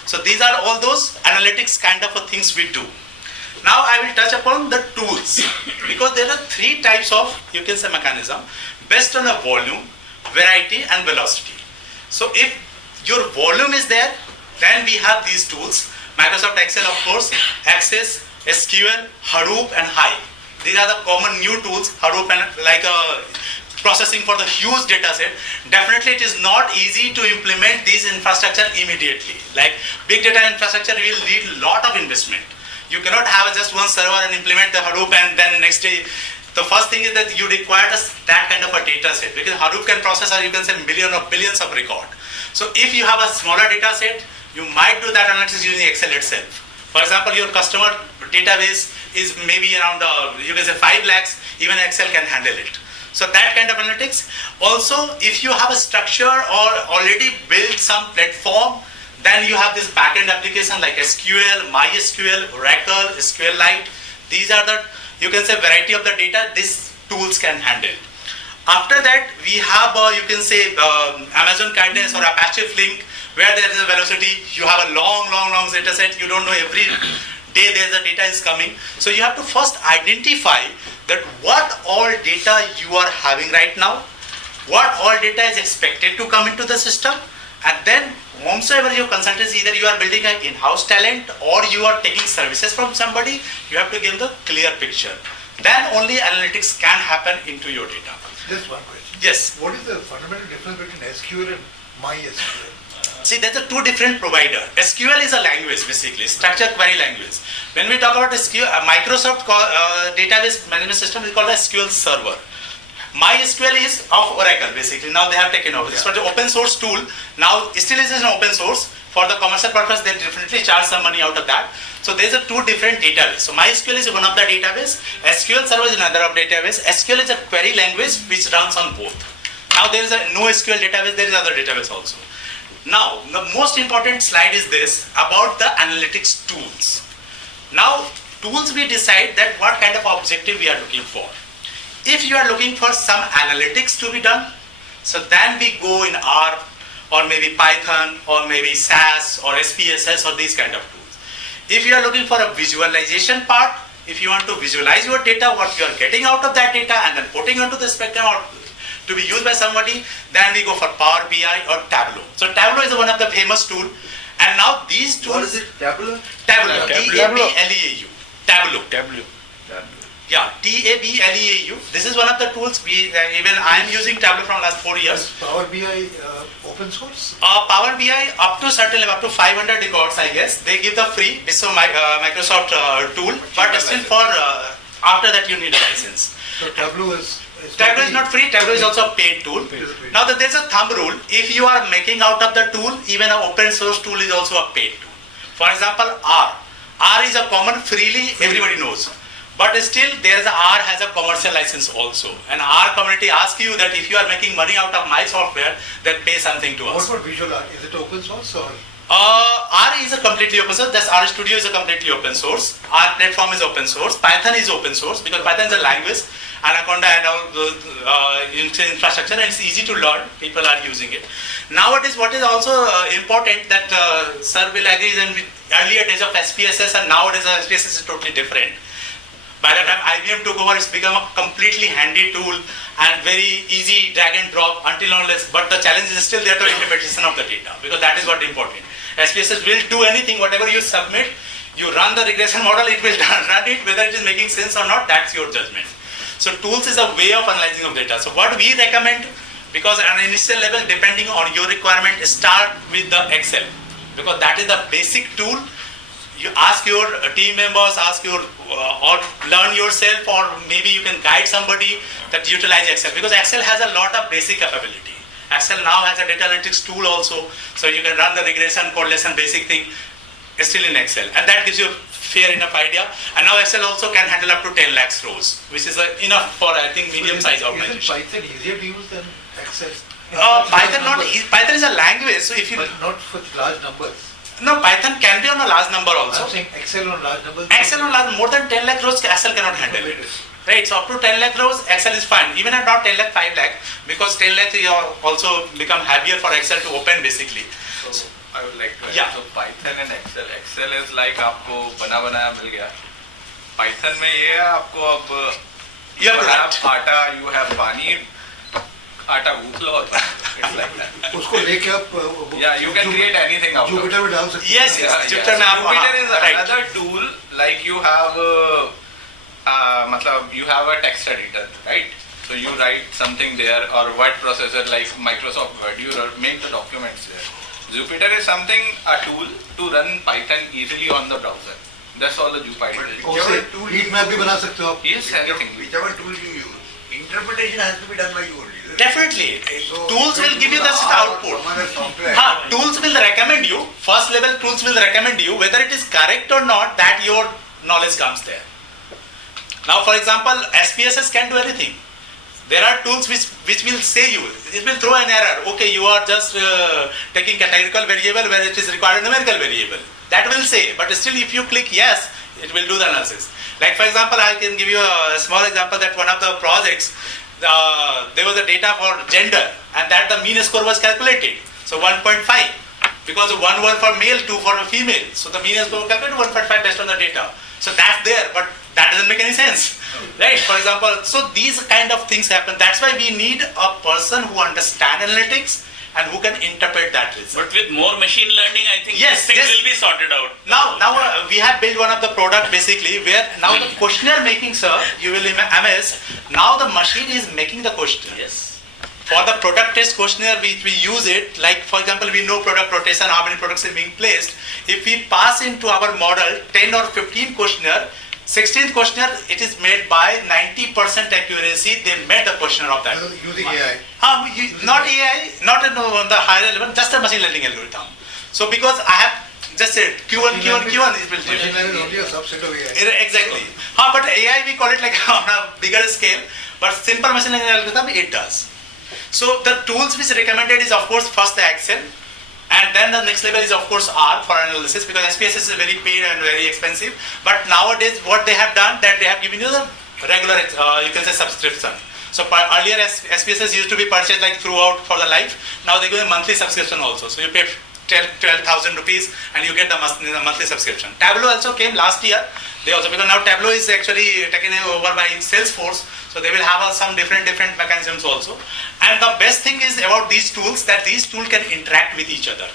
So these are all those analytics kind of things we do. Now I will touch upon the tools, because there are 3 types of, you can say, mechanism based on the volume, variety and velocity. So if your volume is there, then we have these tools. Microsoft Excel, of course, Access, SQL, Hadoop and Hive. These are the common new tools, Hadoop and like processing for the huge data set. Definitely it is not easy to implement these infrastructure immediately. Like big data infrastructure will need a lot of investment. You cannot have just one server and implement the Hadoop and then next day. The first thing is that you require that kind of a data set, because Hadoop can process, or you can say, millions or billions of record. So if you have a smaller data set, you might do that analysis using Excel itself. For example, your customer database is maybe around, you can say 5 lakhs, even Excel can handle it. So that kind of analytics. Also, if you have a structure or already built some platform, then you have this backend application like SQL, MySQL, Oracle, SQLite. These are the, you can say, variety of the data these tools can handle. After that, we have, you can say, Amazon Kindness or Apache Flink, where there is a velocity. You have a long data set. You don't know every day the data is coming. So you have to first identify that what all data you are having right now, what all data is expected to come into the system, and then whomsoever your consultants, either you are building an in-house talent or you are taking services from somebody, you have to give the clear picture. Then only analytics can happen into your data. Just one question. Yes. What is the fundamental difference between SQL and MySQL? See, there's a two different provider. SQL is a language, basically, structured query language. When we talk about SQL, Microsoft database management system is called a SQL Server. MySQL is of Oracle, basically. Now they have taken over. This was an open source tool. Now still is an open source. For the commercial purpose, they definitely charge some money out of that. So there's a two different database. So MySQL is one of the database. SQL Server is another of database. SQL is a query language which runs on both. Now there is a NoSQL database. There is other database also. Now the most important slide is this about the analytics tools. Now tools we decide that what kind of objective we are looking for. If you are looking for some analytics to be done, so then we go in R or maybe Python or maybe SAS or SPSS or these kind of tools. If you are looking for a visualization part, if you want to visualize your data, what you are getting out of that data and then putting onto the spectrum or to be used by somebody, then we go for Power BI or Tableau. So Tableau is one of the famous tool, and now these tools. What is it? Tableau? Tableau. T-A-B-L-E-A-U. Tableau. Tableau. Yeah, T-A-B-L-E-A-U. This is one of the tools even I am using Tableau from last 4 years. Is Power BI open source? Power BI up to certain level, up to 500 records, I guess. They give the free. This is a Microsoft tool, but still for after that you need a license. So Tableau is not free. Tableau is also a paid tool. Now there's a thumb rule. If you are making out of the tool, even an open source tool is also a paid tool. For example, R. R is a common, freely everybody knows. But still, there is R has a commercial license also. And our community asks you that if you are making money out of my software, then pay something to us. What about Visual R? Is it open source or? R is a completely open source. That's R Studio is a completely open source. R platform is open source. Python is open source because Python is a language. Anaconda and all the infrastructure, and it's easy to learn. People are using it. Nowadays, what is also important that Sir will agree is in earlier days of SPSS and nowadays SPSS is totally different. By the time IBM took over, it's become a completely handy tool and very easy drag and drop until unless, but the challenge is still there to interpretation of the data because that is what important. SPSS will do anything, whatever you submit, you run the regression model, it will run it, whether it is making sense or not, that's your judgment. So tools is a way of analyzing of data. So what we recommend, because at an initial level, depending on your requirement, start with the Excel because that is the basic tool. You ask your team members, or learn yourself, or maybe you can guide somebody that utilize Excel because Excel has a lot of basic capability. Excel now has a data analytics tool also, so you can run the regression, correlation, basic thing still in Excel, and that gives you a fair enough idea. And now Excel also can handle up to 10 lakhs rows, which is enough for I think medium size organization. Isn't Python easier to use than Excel? Python is a language, so if you but not for large numbers. No, Python can be on a large number also. I'm saying Excel on large numbers. Excel on large, more than 10 lakh rows, Excel cannot handle it. Right, so up to 10 lakh rows, Excel is fine. Even at not 10 lakh, 5 lakh, because 10 lakh you also become heavier for Excel to open basically. So I would like to add, yeah. So Python and Excel. Excel is like आपको बना बनाया मिल गया. Python में ये है आपको अब you have आटा, you have पानी, आटा गूंथ लो. It's like that. उसको लेके आप yeah, you can create anything out of it. Jupyter में डाल सकते. Yes, Jupyter में आप Jupyter is another tool like you have मतलब you have a text editor, right? So you write something there or word processor like Microsoft Word, you make the documents there. Jupyter is something, a tool to run Python easily on the browser. That's all the Jupyter is. उससे heat map भी बना सकते हो आप. Yes, everything. Whichever tool you use, interpretation has to be done by you only. Definitely. So tools will give you the output. Tools will recommend you, first level tools will recommend you whether it is correct or not, that your knowledge comes there. Now for example, SPSS can do anything. There are tools which will say you, it will throw an error. Okay, you are just taking categorical variable where it is required numerical variable. That will say, but still if you click yes, it will do the analysis. Like for example, I can give you a small example that one of the projects, there was a data for gender and that the mean score was calculated. So 1.5 because 1 for male, 2 for female. So the mean score calculated 1.5 based on the data. So that's there, but that doesn't make any sense. Right, for example, so these kind of things happen. That's why we need a person who understands analytics and who can interpret that result. But with more machine learning, I think Yes, these things yes. will be sorted out. Now we have built one of the product basically where now the questionnaire making, sir, you will amaze, now the machine is making the questionnaire. Yes. For the product test questionnaire, we use it, like for example, we know product rotation, how many products are being placed. If we pass into our model 10 or 15 questionnaire, 16th questionnaire, it is made by 90% accuracy, they made the questionnaire of that. Using AI. Not AI, not on the higher level, just a machine learning algorithm. So because I have just said Q1, it will do Machine learning is only a subset of AI. Exactly. But AI, we call it like on a bigger scale, but simple machine learning algorithm, it does. So the tools which recommended is of course first the Excel, and then the next level is of course R for analysis, because SPSS is very paid and very expensive. But nowadays what they have done, that they have given you the regular, you can say subscription. So earlier SPSS used to be purchased like throughout for the life. Now they give a monthly subscription also. So you pay 12,000 rupees and you get the monthly subscription. Tableau also came last year. They also, because now Tableau is actually taken over by Salesforce, so they will have some different mechanisms also. And the best thing is about these tools, that these tools can interact with each other,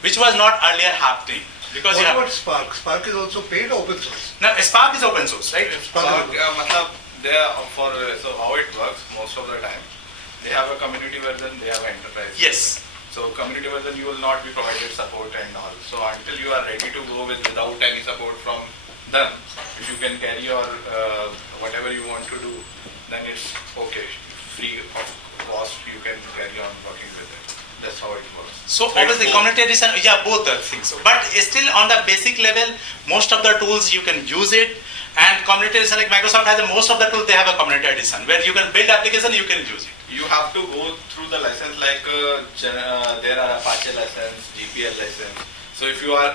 which was not earlier happening. Because What about Spark? Spark is also paid or open source? No, Spark is open source, right? So how it works most of the time, they have a community version, they have an enterprise. Yes. So community version, you will not be provided support and all. So until you are ready to go without any support from them, if you can carry your whatever you want to do, then it's okay. Free of cost, you can carry on working with it. That's how it works. So obviously community edition, yeah, both the things. But still on the basic level, most of the tools you can use it. And community edition, like Microsoft has most of the tools, they have a community edition where you can build application, you can use it. You have to go through the license like there are Apache license, GPL license. So if you are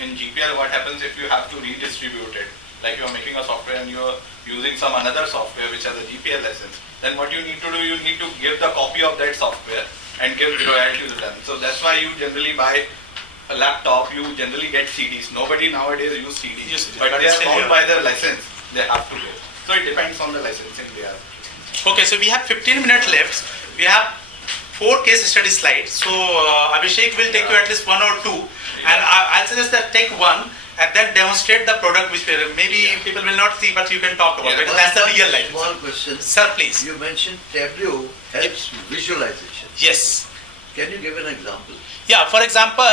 in GPL, what happens if you have to redistribute it? Like you are making a software and you are using some another software which has a GPL license. Then what you need to do, you need to give the copy of that software and give royalty to them. So that's why you generally buy a laptop, you generally get CDs. Nobody nowadays use CDs, but they are bound by their license. They have to go. So it depends on the licensing they are. Okay, so we have 15 minutes left. We have 4 case study slides. So Abhishek will take you at least 1 or 2, and I'll suggest that take one and then demonstrate the product which maybe people will not see, but you can talk about because that's the real life. Small question. Sir, please. You mentioned Tableau helps visualization. Yes. Can you give an example? Yeah, for example,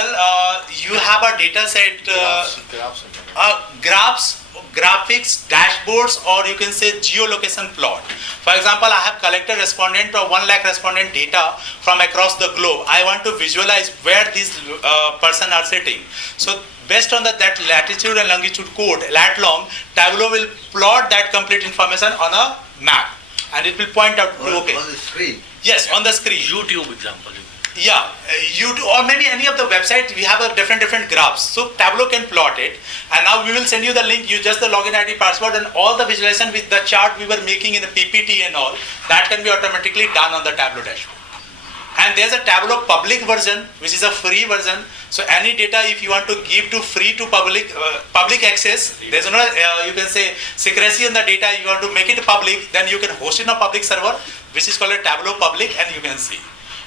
you have a data set, graphs, graphics, dashboards, or you can say geolocation plot. For example, I have collected respondent or 1 lakh respondent data from across the globe. I want to visualize where these person are sitting. So based on that latitude and longitude code, lat long, Tableau will plot that complete information on a map, and it will point out, okay. On the screen? Yes, on the screen. YouTube example. Yeah, YouTube or maybe any of the website, we have a different graphs. So Tableau can plot it, and now we will send you the link. You just the login ID, password, and all the visualization with the chart we were making in the PPT and all that can be automatically done on the Tableau dashboard. And there's a Tableau public version, which is a free version. So any data, if you want to give to free to public access, there's no you can say secrecy in the data. You want to make it public, then you can host it in a public server, which is called a Tableau public, and you can see.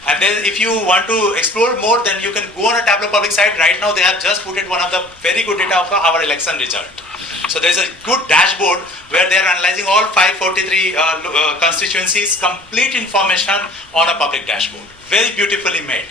And then if you want to explore more, then you can go on a Tableau public site. Right now they have just put it one of the very good data of our election result. So there's a good dashboard where they are analyzing all 543 constituencies, complete information on a public dashboard. Very beautifully made.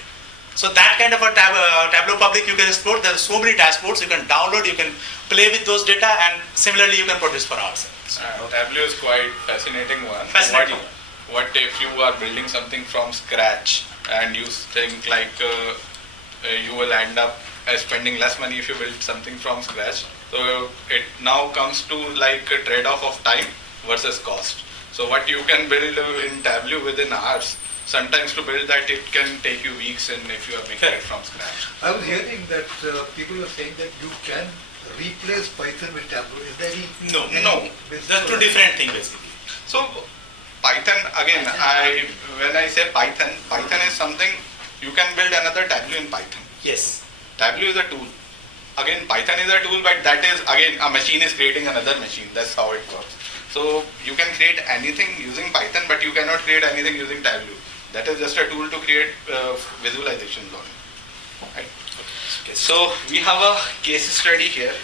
So that kind of a Tableau public you can explore. There are so many dashboards you can download, you can play with those data, and similarly you can produce for ourselves. Tableau is quite fascinating one. Fascinating. What if you are building something from scratch and you think like you will end up spending less money if you build something from scratch. So it now comes to like a trade-off of time versus cost. So what you can build in Tableau within hours, sometimes to build that it can take you weeks, and if you are making it from scratch. I was hearing that people are saying that you can replace Python with Tableau. Is there any? No. That's two different things basically. So Python, again, when I say Python is something, you can build another Tableau in Python. Yes. Tableau is a tool. Again, Python is a tool, but that is, again, a machine is creating another machine. That's how it works. So you can create anything using Python, but you cannot create anything using Tableau. That is just a tool to create visualizations on it. Right? So we have a case study here.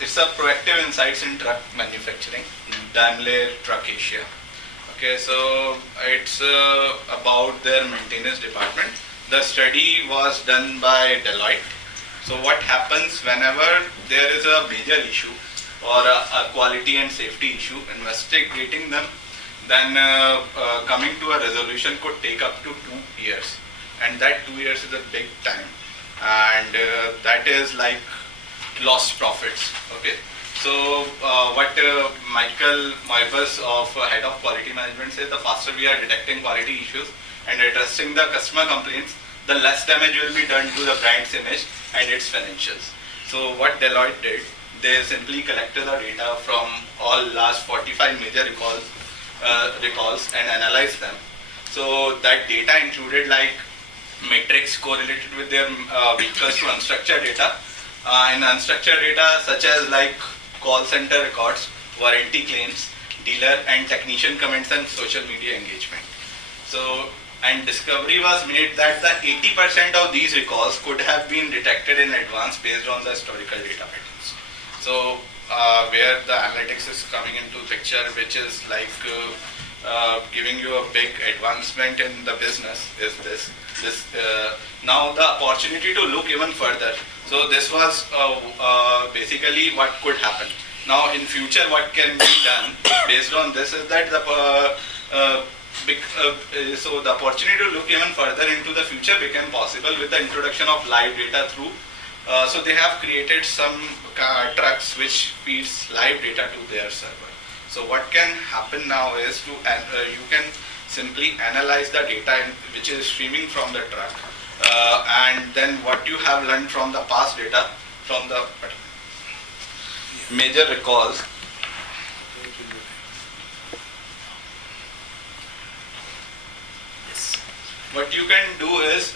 It's a proactive insights in truck manufacturing, Daimler Truck Asia. Okay, so it's about their maintenance department. The study was done by Deloitte. So what happens whenever there is a major issue or a quality and safety issue, investigating them, then coming to a resolution could take up to 2 years. And that 2 years is a big time. And that is like lost profits. Okay. So what Michael Moibus of Head of Quality Management says, the faster we are detecting quality issues and addressing the customer complaints, the less damage will be done to the brand's image and its financials. So what Deloitte did, they simply collected the data from all last 45 major recalls and analyzed them. So that data included like metrics correlated with their vehicles to unstructured data, and unstructured data such as like call center records, warranty claims, dealer and technician comments, and social media engagement. So, and discovery was made that the 80% of these recalls could have been detected in advance based on the historical data patterns. So where the analytics is coming into picture, which is like giving you a big advancement in the business, is this. Now the opportunity to look even further. So this was basically what could happen. Now in future what can be done based on this is that so the opportunity to look even further into the future became possible with the introduction of live data through. So they have created some trucks which feeds live data to their server. So what can happen now is to you can simply analyze the data which is streaming from the truck, and then what you have learned from the past data from the major recalls. What you can do is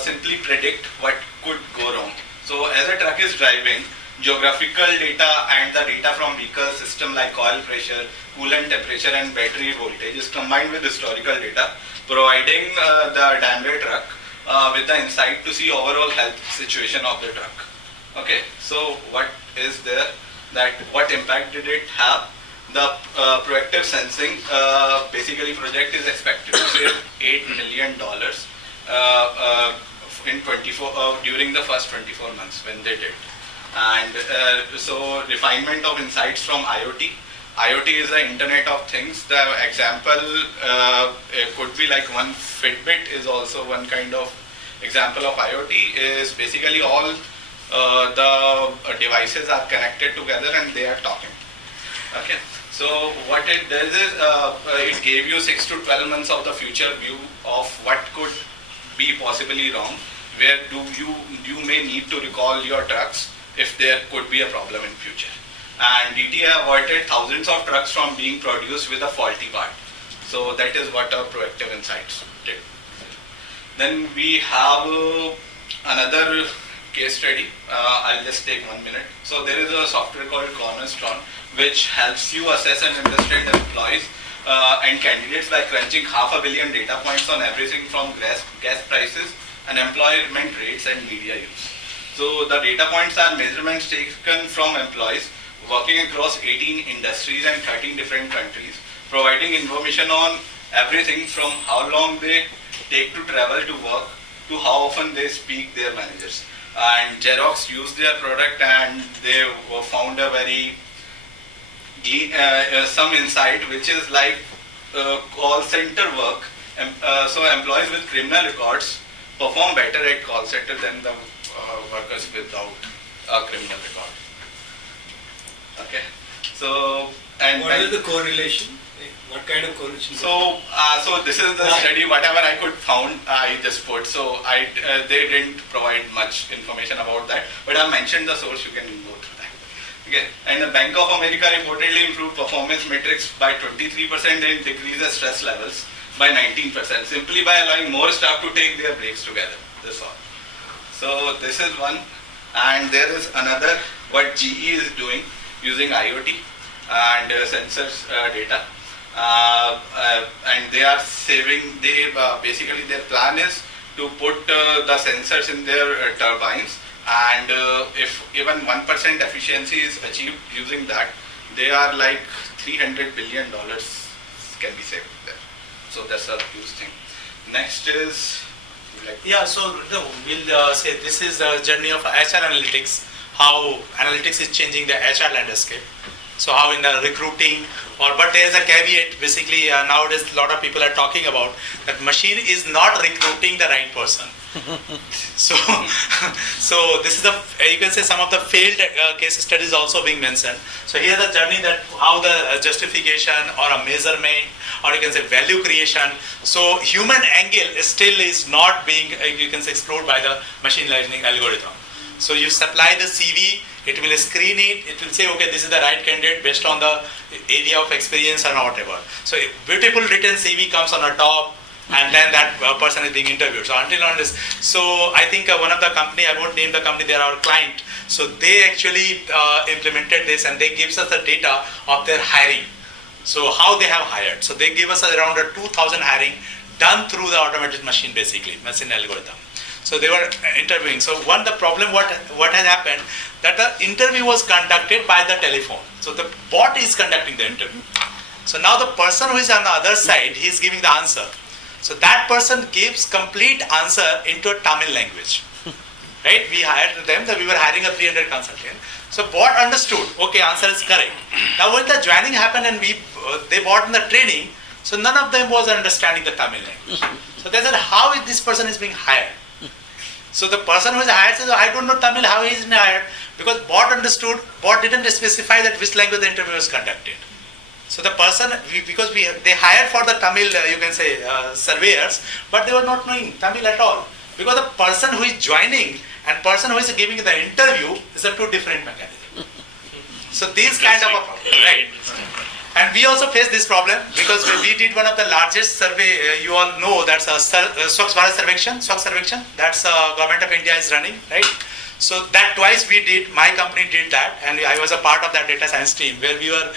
simply predict what could go wrong. So as a truck is driving, geographical data and the data from vehicle system like oil pressure, coolant temperature and battery voltage is combined with historical data, providing the Daimler truck with the insight to see overall health situation of the truck. Okay, so what is there? That what impact did it have? The proactive sensing basically project is expected to save $8 million in during the first 24 months when they did. And so refinement of insights from IoT. IoT is the Internet of Things. The example could be like one Fitbit is also one kind of example of IoT. Is basically all the devices are connected together and they are talking. Okay. So what it does is it gave you 6 to 12 months of the future view of what could be possibly wrong, where you may need to recall your trucks if there could be a problem in future. And DTA avoided thousands of trucks from being produced with a faulty part. So that is what our proactive insights did. Then we have another case study. I'll just take 1 minute. So there is a software called Cornerstone which helps you assess and understand employees and candidates by crunching 500 million data points on everything from gas prices, unemployment rates and media use. So the data points are measurements taken from employees working across 18 industries and 13 different countries, providing information on everything from how long they take to travel to work to how often they speak their managers. And Xerox used their product and they found a very some insight which is like call center work. So employees with criminal records perform better at call center than the workers without a criminal record. Okay. So and what is the correlation? What kind of correlation? So so this is the study. Whatever I could found, I just put. So they didn't provide much information about that, but I mentioned the source. You can go through that. Okay. And the Bank of America reportedly improved performance metrics by 23% and decreased the stress levels by 19%, simply by allowing more staff to take their breaks together. That's all. So this is one, and there is another. What GE is doing using IoT and sensors data. And they are saving, basically their plan is to put the sensors in their turbines, and if even 1% efficiency is achieved using that, they are like $300 billion can be saved there. So that's a huge thing. Next is Yeah, so we'll say this is the journey of HR analytics, how analytics is changing the HR landscape. So how in the recruiting, but there is a caveat, basically nowadays a lot of people are talking about that machine is not recruiting the right person. So this is you can say some of the failed case studies also being mentioned. So here's the journey that how the justification or a measurement, or you can say value creation. So human angle is not being you can say explored by the machine learning algorithm. So you supply the CV, it will screen it, it will say, okay, this is the right candidate based on the area of experience and whatever. So a beautiful written CV comes on the top, and then that person is being interviewed. So until on this, so I think one of the company, I won't name the company, they are our client. So they actually implemented this, and they gives us the data of their hiring. So how they have hired. So they give us around 2,000 hiring done through the automated machine, basically, machine algorithm. So they were interviewing. So the problem, what has happened, that the interview was conducted by the telephone. So the bot is conducting the interview. So now the person who is on the other side, he is giving the answer. So that person gives complete answer into a Tamil language. Right? We hired them, that we were hiring a 300 consultant. So bot understood, okay, answer is correct. Now when the joining happened and they bought in the training, so none of them was understanding the Tamil language. So they said, how is this person is being hired? So the person who is hired says, I don't know Tamil, how he is hired? Because bot understood, bot didn't specify that which language the interview was conducted. So the person, they hired for the Tamil, you can say, surveyors, but they were not knowing Tamil at all. Because the person who is joining and person who is giving the interview is a two different mechanism. So these kind of, right. And we also face this problem because we did one of the largest survey, you all know, that's a Swachh Bharat Sarvekshan, that's Government of India is running, right? So that twice we did, my company did that, and I was a part of that data science team where we were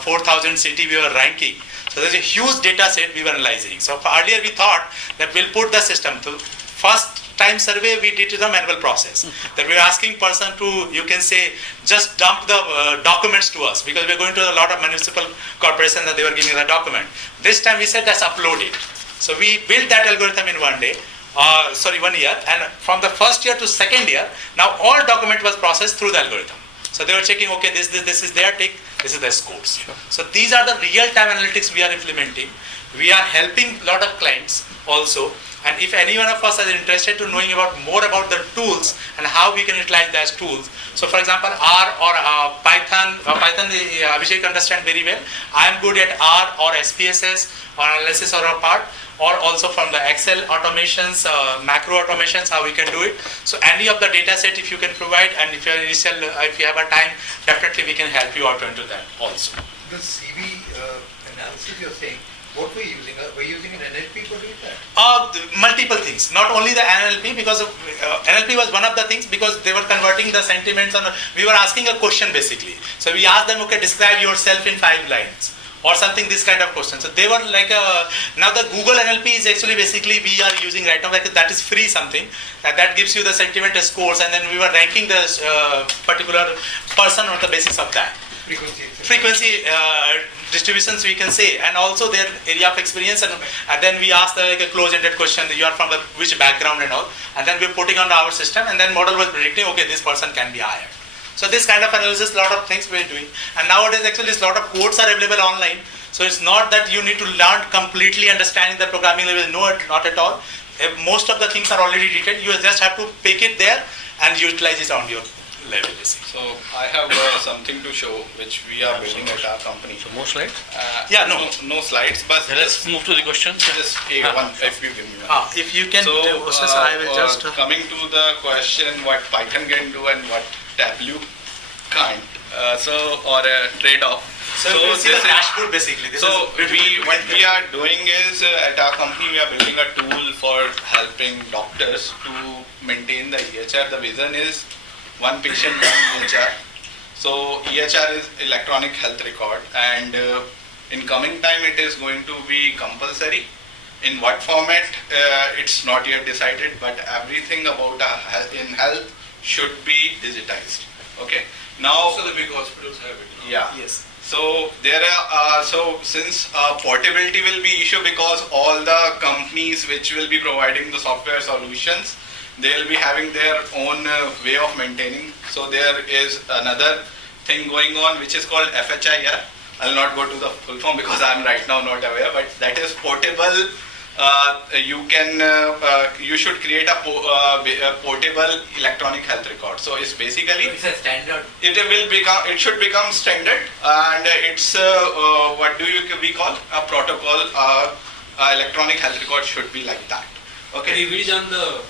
4,000 city we were ranking. So there's a huge data set we were analyzing. So earlier we thought that we'll put the system to first time survey we did the manual process. That we were asking person to, you can say, just dump the documents to us because we're going to a lot of municipal corporations that they were giving the document. This time we said that's uploaded. So we built that algorithm in 1 day. 1 year, and from the first year to second year, now all document was processed through the algorithm. So they were checking, okay, this is their tick, this is their scores. Sure. So these are the real-time analytics we are implementing. We are helping a lot of clients also, and if any one of us is interested to knowing more about the tools and how we can utilize those tools. So for example, R or Python, Abhishek understand very well. I am good at R or SPSS or analysis or a part, or also from the Excel automations, macro automations, how we can do it. So any of the data set if you can provide, and if you have a time, definitely we can help you out into that also. The CV analysis you're saying, what were you using? Were you using an NLP for doing that? Multiple things, not only the NLP, because NLP was one of the things because they were converting the sentiments, and we were asking a question basically. So we asked them, okay, describe yourself in 5 lines. Or something, this kind of question. So they were like now the Google NLP is actually basically we are using right now, that is free something, that gives you the sentiment scores, and then we were ranking the particular person on the basis of that. Frequency distributions we can say, and also their area of experience, and then we asked like a close-ended question, you are from which background and all, and then we're putting on our system, and then model was predicting, okay, this person can be hired. So this kind of analysis, lot of things we're doing. And nowadays actually a lot of codes are available online. So it's not that you need to learn completely understanding the programming level. No, not at all. Most of the things are already written. You just have to pick it there and utilize it on your level. So I have something to show which we are building at our company. So more slides? No slides. But let's move to the questions. Just one, if you give me one. If you can, so I will just coming to the question what Python can do and what Tableau can't. Or a trade-off. So this is a dashboard basically. What we are doing is at our company we are building a tool for helping doctors to maintain the EHR. The vision is one patient, one EHR. So EHR is electronic health record, and in coming time it is going to be compulsory. In what format, it's not yet decided, but everything about in health should be digitized. Okay. Now, Also the big hospitals have it. yeah. Yes. So there are since portability will be issue because all the companies which will be providing the software solutions, they will be having their own way of maintaining. So there is another thing going on which is called FHIR. I'll not go to the full form because I'm right now not aware, but that is portable. You should create a portable electronic health record. So it's basically It's a standard. it should become standard, and it's what we call a protocol. Electronic health record should be like that. Okay. If it is on the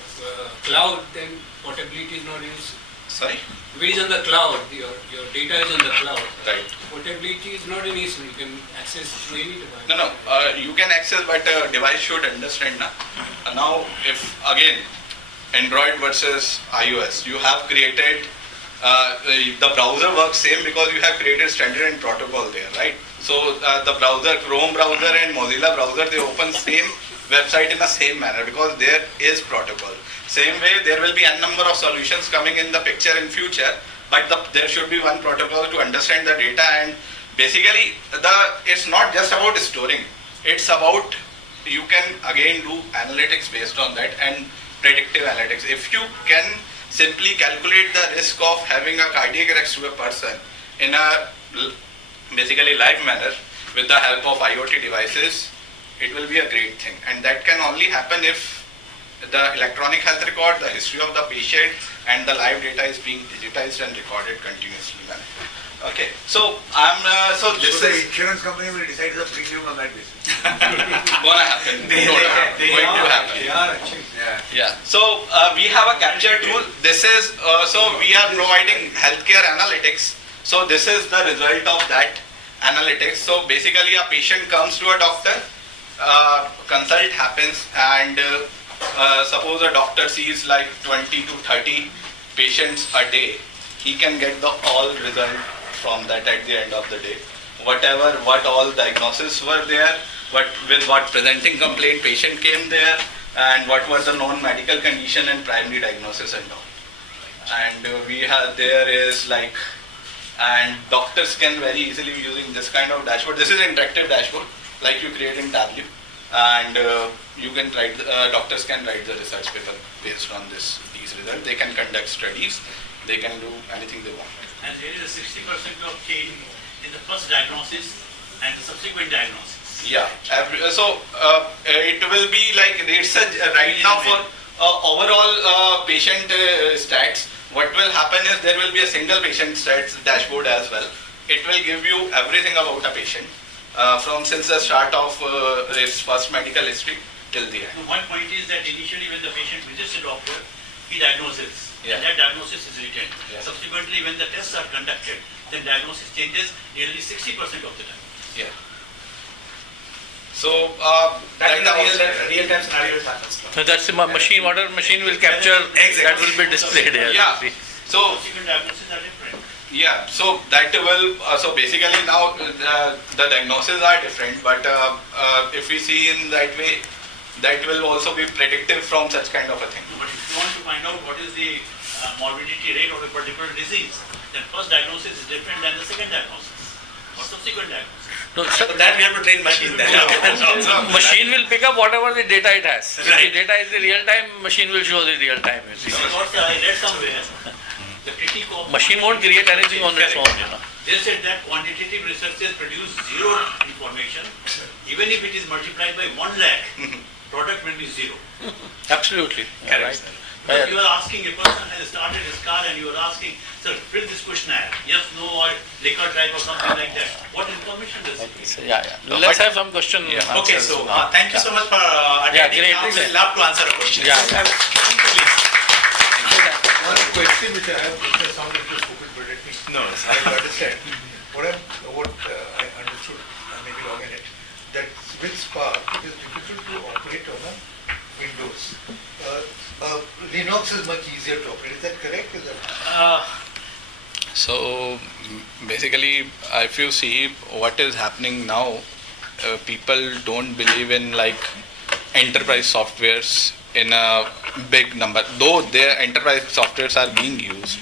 cloud, then portability is not used. Sorry. If it is on the cloud, your data is on the cloud. Right. Portability is not an issue. You can access through any device. No, you can access, but device should understand. Now, if again, Android versus iOS, you have created, the browser works same because you have created standard and protocol there, right? So the browser, Chrome browser and Mozilla browser, they open same website in the same manner because there is protocol. Same way, there will be a number of solutions coming in the picture in future, but there should be one protocol to understand the data, and basically it's not just about storing, it's about you can again do analytics based on that and predictive analytics. If you can simply calculate the risk of having a cardiac arrest to a person in a basically live manner with the help of IoT devices, it will be a great thing, and that can only happen if the electronic health record, the history of the patient, and the live data is being digitized and recorded continuously. Okay, so this the is insurance company will decide the premium on that basis. gonna happen. Going to happen. They are actually. Yeah. So we have a capture tool. This is so we are providing healthcare analytics. So this is the result of that analytics. So basically, a patient comes to a doctor, consult happens, and suppose a doctor sees like 20 to 30 patients a day. He can get the all result from that at the end of the day. What all diagnoses were there, with what presenting complaint patient came there, and what were the known medical condition and primary diagnosis and all. And and doctors can very easily be using this kind of dashboard. This is interactive dashboard like you create in Tableau, and you can write. Doctors can write the research paper based on these results. They can conduct studies. They can do anything they want. And there is a 60% of change in the first diagnosis and the subsequent diagnosis. Yeah. It will be like it's right now for overall patient stats. What will happen is there will be a single patient stats dashboard as well. It will give you everything about a patient since the start of his first medical history till the end. One point is that initially when the patient visits the doctor, he diagnoses. Yeah. And that diagnosis is written. Yeah. Subsequently, when the tests are conducted, then diagnosis changes nearly 60% of the time. Yeah. So That is the real-time scenario happens. So that's the machine, whatever machine will capture, that will be displayed here. Yeah. So Subsequent diagnoses are different. yeah, so that will so basically now the diagnoses are different, but if we see in that way, that will also be predictive from such kind of a thing. But if you want to find out what is the morbidity rate of a particular disease, then first diagnosis is different than the second diagnosis or subsequent diagnosis. No, So that we have to train machine then. machine will pick up whatever the data it has. If Right. the data is the real time, machine will show the real time. You see. Because I read somewhere, the critique of Machine won't create anything on its own, you know. They said that quantitative researchers produce zero information, even if it is multiplied by 1 lakh, product will be zero. Absolutely. Yeah, right. But you are asking a person has started his car and you are asking, sir, fill this questionnaire, yes, no, or liquor type or something like that. What information does it give? Yeah. Let's have some question. Okay, answers. so thank you so much for Yeah, attending. great. Now we'll love to answer a question. Yeah. Please. One question which I have, which may sound a little stupid, but let me No, try to understand. What I understood, I may be wrong in it, that with Spark, it is difficult to operate on a Windows. Linux is much easier to operate. Is that correct? So basically, if you see what is happening now, people don't believe in like enterprise softwares in a big number. Though their enterprise softwares are being used,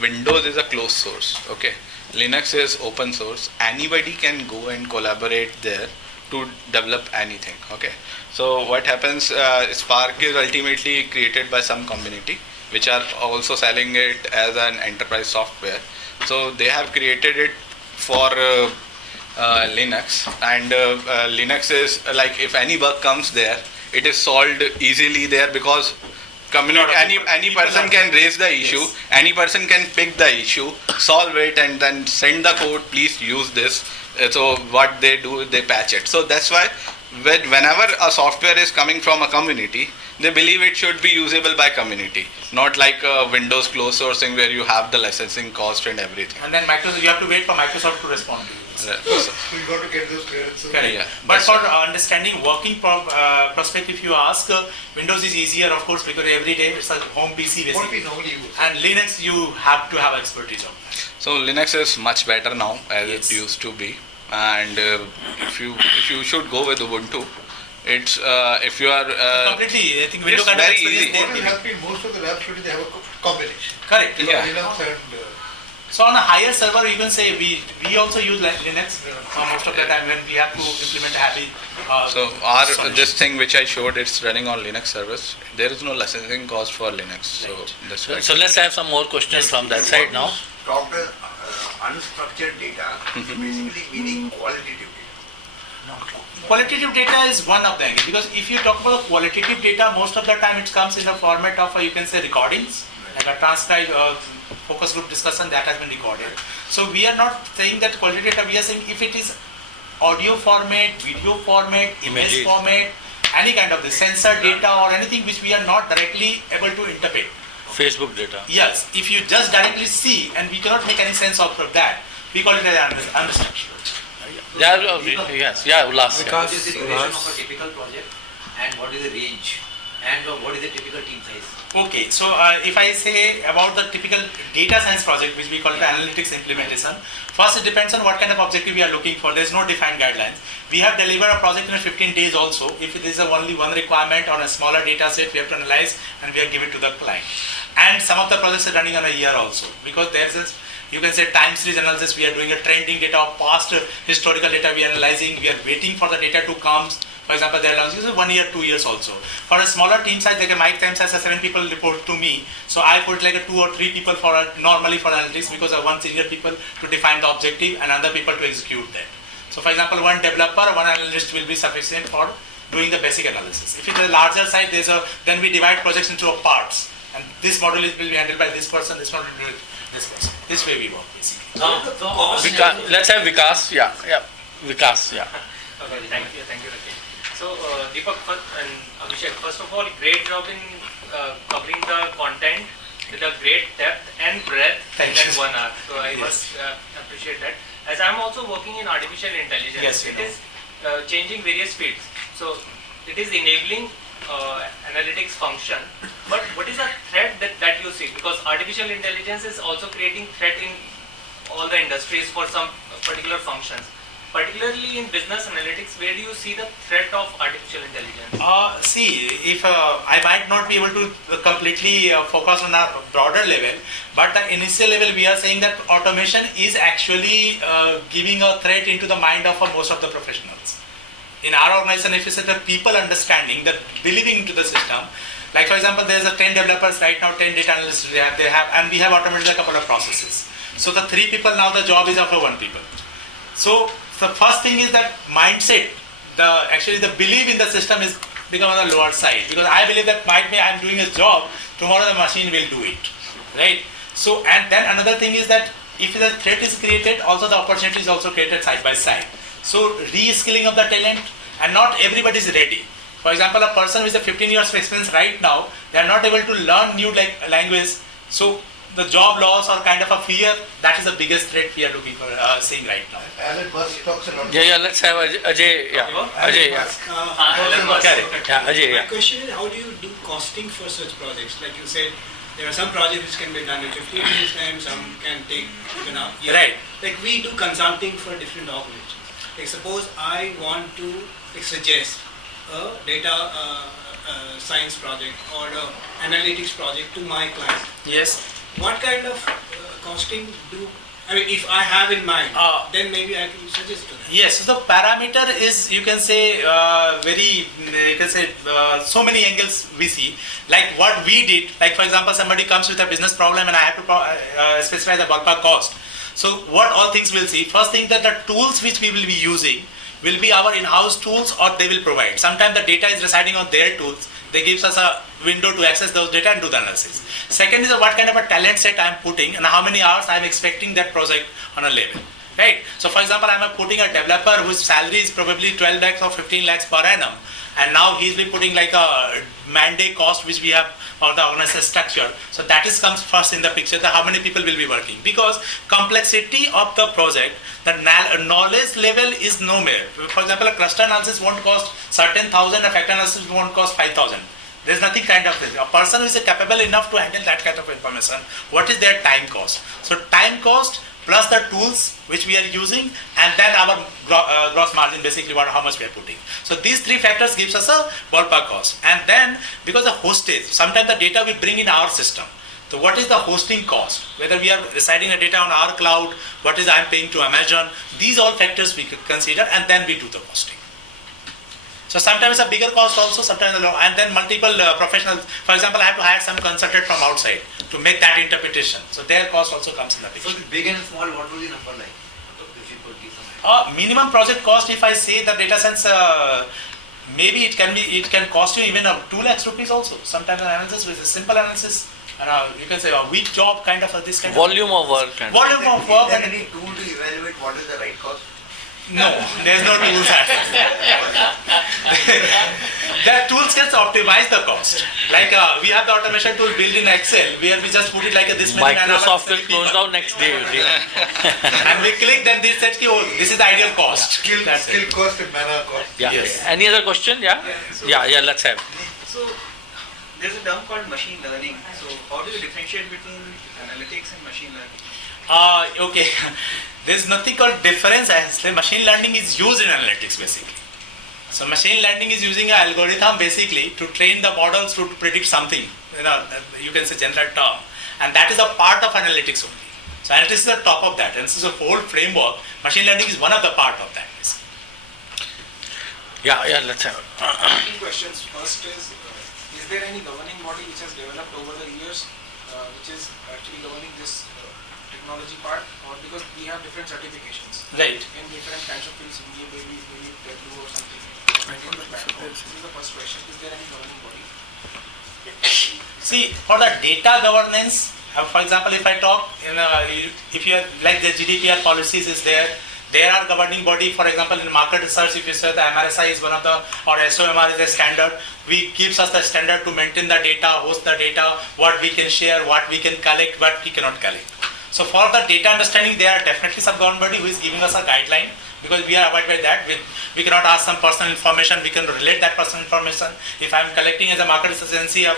Windows is a closed source. Okay, Linux is open source. Anybody can go and collaborate there to develop anything. Okay, so what happens? Spark is ultimately created by some community, which are also selling it as an enterprise software. So they have created it for Linux, and Linux is like if any bug comes there, it is solved easily there because community any person can raise the issue, any person can pick the issue, solve it, and then send the code. Please use this. So what they do, they patch it. So that's why whenever a software is coming from a community, they believe it should be usable by community, not like Windows closed sourcing where you have the licensing cost and everything. And then Microsoft, you have to wait for Microsoft to respond to you. So you got to get those clearances. Correct. Yeah, but for understanding working prospect, if you ask, Windows is easier, of course, because every day it's a home PC basically. What we normally use. And Linux, you have to have expertise on. So Linux is much better now as Yes. it used to be, and if you should go with Ubuntu, it's if you are Completely, I think Windows it's kind of very experience easy. there. What will happen in most of the labs today, they have a combination. Correct. Yeah. Linux and So on a higher server, you can say we also use Linux most of the time when we have to implement a happy. So this thing which I showed, it's running on Linux servers. There is no licensing cost for Linux, so that's why. So let's have some more questions from that side now. Talked unstructured data, basically meaning qualitative data. Qualitative data is one of them, because if you talk about qualitative data, most of the time it comes in the format of you can say recordings, like a transcribed focus group discussion that has been recorded. So we are not saying that qualitative data, we are saying if it is audio format, video format, image format, any kind of the sensor data or anything which we are not directly able to interpret. Facebook data. Yes, if you just directly see and we cannot make any sense of that, we call it as unstructured. Yeah, yes, yeah, Ullas. What is the duration of a typical project and what is the range and what is the typical team size? Okay, so if I say about the typical data science project, which we call it analytics implementation, first it depends on what kind of objective we are looking for. There's no defined guidelines. We have delivered a project in 15 days also. If it is only one requirement or a smaller data set, we have to analyze and we have given it to the client. And some of the projects are running on a year also, because there's this, you can say time series analysis, we are doing a trending data of past historical data we are analyzing, we are waiting for the data to come. For example, they are launching 1 year, 2 years also. For a smaller team size, like my team size has 7 people report to me. So I put like 2 or 3 people for normally for analytics, because I want senior people to define the objective and other people to execute that. So for example, one developer, one analyst will be sufficient for doing the basic analysis. If it is a larger site, then we divide projects into parts. And this model will be handled by this person, this model will be this person. This way we work basically. Let's have Vikas. Yeah. Vikas. Yeah. Okay, thank you, Rakesh. So Deepak and Abhishek, first of all, great job in covering the content with a great depth and breadth in that 1 hour. So I must appreciate that. As I'm also working in artificial intelligence, it is changing various fields. So it is enabling analytics function, but what is the threat that you see? Because artificial intelligence is also creating threat in all the industries for some particular functions. Particularly in business analytics, where do you see the threat of artificial intelligence? See, if I might not be able to completely focus on a broader level, but the initial level we are saying that automation is actually giving a threat into the mind of most of the professionals. In our organization, if you say the people understanding, that believing into the system, like for example, there's a 10 developers right now, 10 data analysts they have, and we have automated a couple of processes. So the 3 people now, the job is of 1 people. So the first thing is that mindset, actually the belief in the system is become on the lower side, because I believe that might be I'm doing a job, tomorrow the machine will do it, right? So, and then another thing is that if the threat is created, also the opportunity is also created side by side. So re-skilling of the talent, and not everybody is ready. For example, a person with a 15 years of experience right now, they are not able to learn new language. So the job loss or kind of a fear, that is the biggest threat we are looking for, seeing right now. Alan Musk talks a lot. Yeah, let's have Ajay. Yeah. Ajay, yeah. My Ajay, yeah. question is, how do you do costing for such projects? Like you said, There are some projects which can be done in 15 days time, some can take even a year. Right. Like we do consulting for different organizations. Like suppose I want to suggest a data science project or an analytics project to my client. Yes. What kind of costing if I have in mind, then maybe I can suggest to them. Yes, so the parameter is, you can say, so many angles we see. Like what we did, like for example, somebody comes with a business problem and I have to specify the ballpark cost. So what all things we'll see, first thing that the tools which we will be using will be our in-house tools or they will provide. Sometimes the data is residing on their tools. They gives us a window to access those data and do the analysis. Second is what kind of a talent set I am putting and how many hours I am expecting that project on a level. Right? So for example, I am putting a developer whose salary is probably 12 lakhs or 15 lakhs per annum, and now he's been putting like a mandate cost which we have or the organization structure. So that is comes first in the picture, that how many people will be working, because complexity of the project, the knowledge level is nowhere. For example, a cluster analysis won't cost certain thousand, a factor analysis won't cost 5,000. There's nothing kind of this. A person who is capable enough to handle that kind of information, what is their time cost? So time cost plus the tools which we are using, and then our gross margin, basically how much we are putting. So these three factors gives us a ballpark cost. And then because of hostage, sometimes the data we bring in our system. So what is the hosting cost? Whether we are residing the data on our cloud, what is I am paying to Amazon, these all factors we could consider, and then we do the costing. So sometimes a bigger cost also, sometimes a low, and then multiple professionals. For example, I have to hire some consultant from outside to make that interpretation. So their cost also comes in the picture. So big and small, what was the number like? If you could give some idea. Minimum project cost, if I say the data science, maybe it can cost you even 2 lakhs rupees also. Sometimes an analysis with a simple analysis, and you can say a weak job kind of this kind volume of work. Volume of work. Is there any tool to evaluate what is the right cost? No, there's no tools. The tools can optimize the cost. Like we have the automation tool built in Excel where we just put it like this many. Microsoft will close down next day. And we click, then this says, oh, this is the ideal cost. Skill cost and manner cost. Yeah. Yes. Any other question? Yeah. Yeah. Let's have. So there's a term called machine learning. So how do you differentiate between analytics and machine learning? Okay. There's nothing called difference. Machine learning is used in analytics basically. So machine learning is using an algorithm basically to train the models to predict something. You can say general term, and that is a part of analytics only. So analytics is the top of that, and this is a whole framework. Machine learning is one of the part of that. Basically. Yeah. Let's have. Two questions. First is there any governing body which has developed over the years, which is actually governing this technology part, or because we have different certifications, right, in different kinds of fields, maybe W or something. This is the first question. Is there any governing body? See, for the data governance, for example, if I talk, if you are like the GDPR policies is there are governing body. For example, in market research, if you say the MRSI is one of the, or SOMR is a standard, we gives us the standard to maintain the data, host the data, what we can share, what we can collect, what we cannot collect. So for the data understanding, there are definitely some government body who is giving us a guideline, because we are abided by that. We cannot ask some personal information, we can relate that personal information. If I am collecting as a market research agency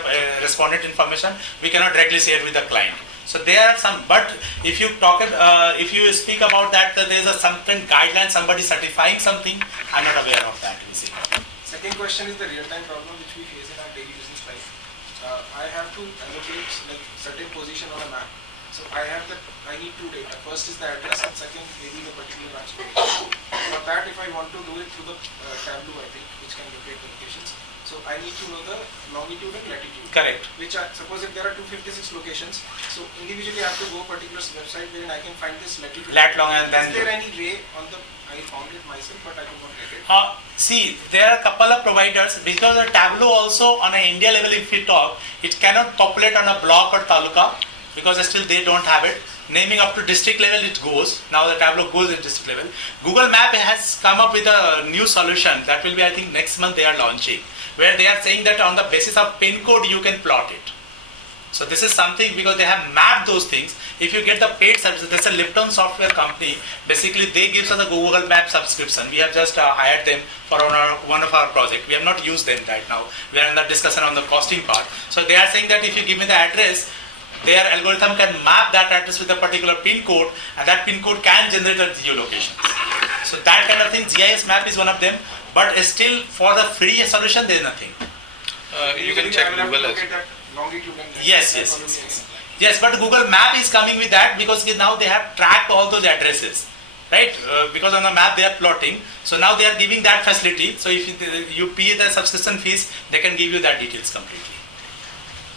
respondent information, we cannot directly share with the client. So there are some, but if you talk, if you speak about that, there is a something guideline, somebody certifying something, I'm not aware of that. Second question is the real-time problem which we face in our daily business life. I have to allocate like certain position on a map. So I need two data. First is the address, and second maybe the particular branch location. For that, if I want to do it through the Tableau, I think, which can locate the locations. So I need to know the longitude and latitude. Correct. Which suppose if there are 256 locations, so individually I have to go particular website wherein I can find this latitude. Lat long, and then. Is there any way on the? I found it myself, but I could not get it. See, there are a couple of providers, because the Tableau also on an India level, if we talk, it cannot populate on a block or taluka, because still they don't have it. Naming up to district level it goes. Now the Tableau goes at district level. Google Map has come up with a new solution that will be, I think, next month they are launching, where they are saying that on the basis of pin code you can plot it. So this is something, because they have mapped those things. If you get the paid services, there's a Lipton software company. Basically, they give us a Google Map subscription. We have just hired them for one of our projects. We have not used them right now. We are in the discussion on the costing part. So they are saying that if you give me the address, their algorithm can map that address with a particular pin code, and that pin code can generate the geolocation. So that kind of thing, GIS map is one of them, but still for the free solution there is nothing. You can check Google as Yes, but Google Map is coming with that because now they have tracked all those addresses, right? Because on the map they are plotting, so now they are giving that facility. So if you pay the subscription fees, they can give you that details completely.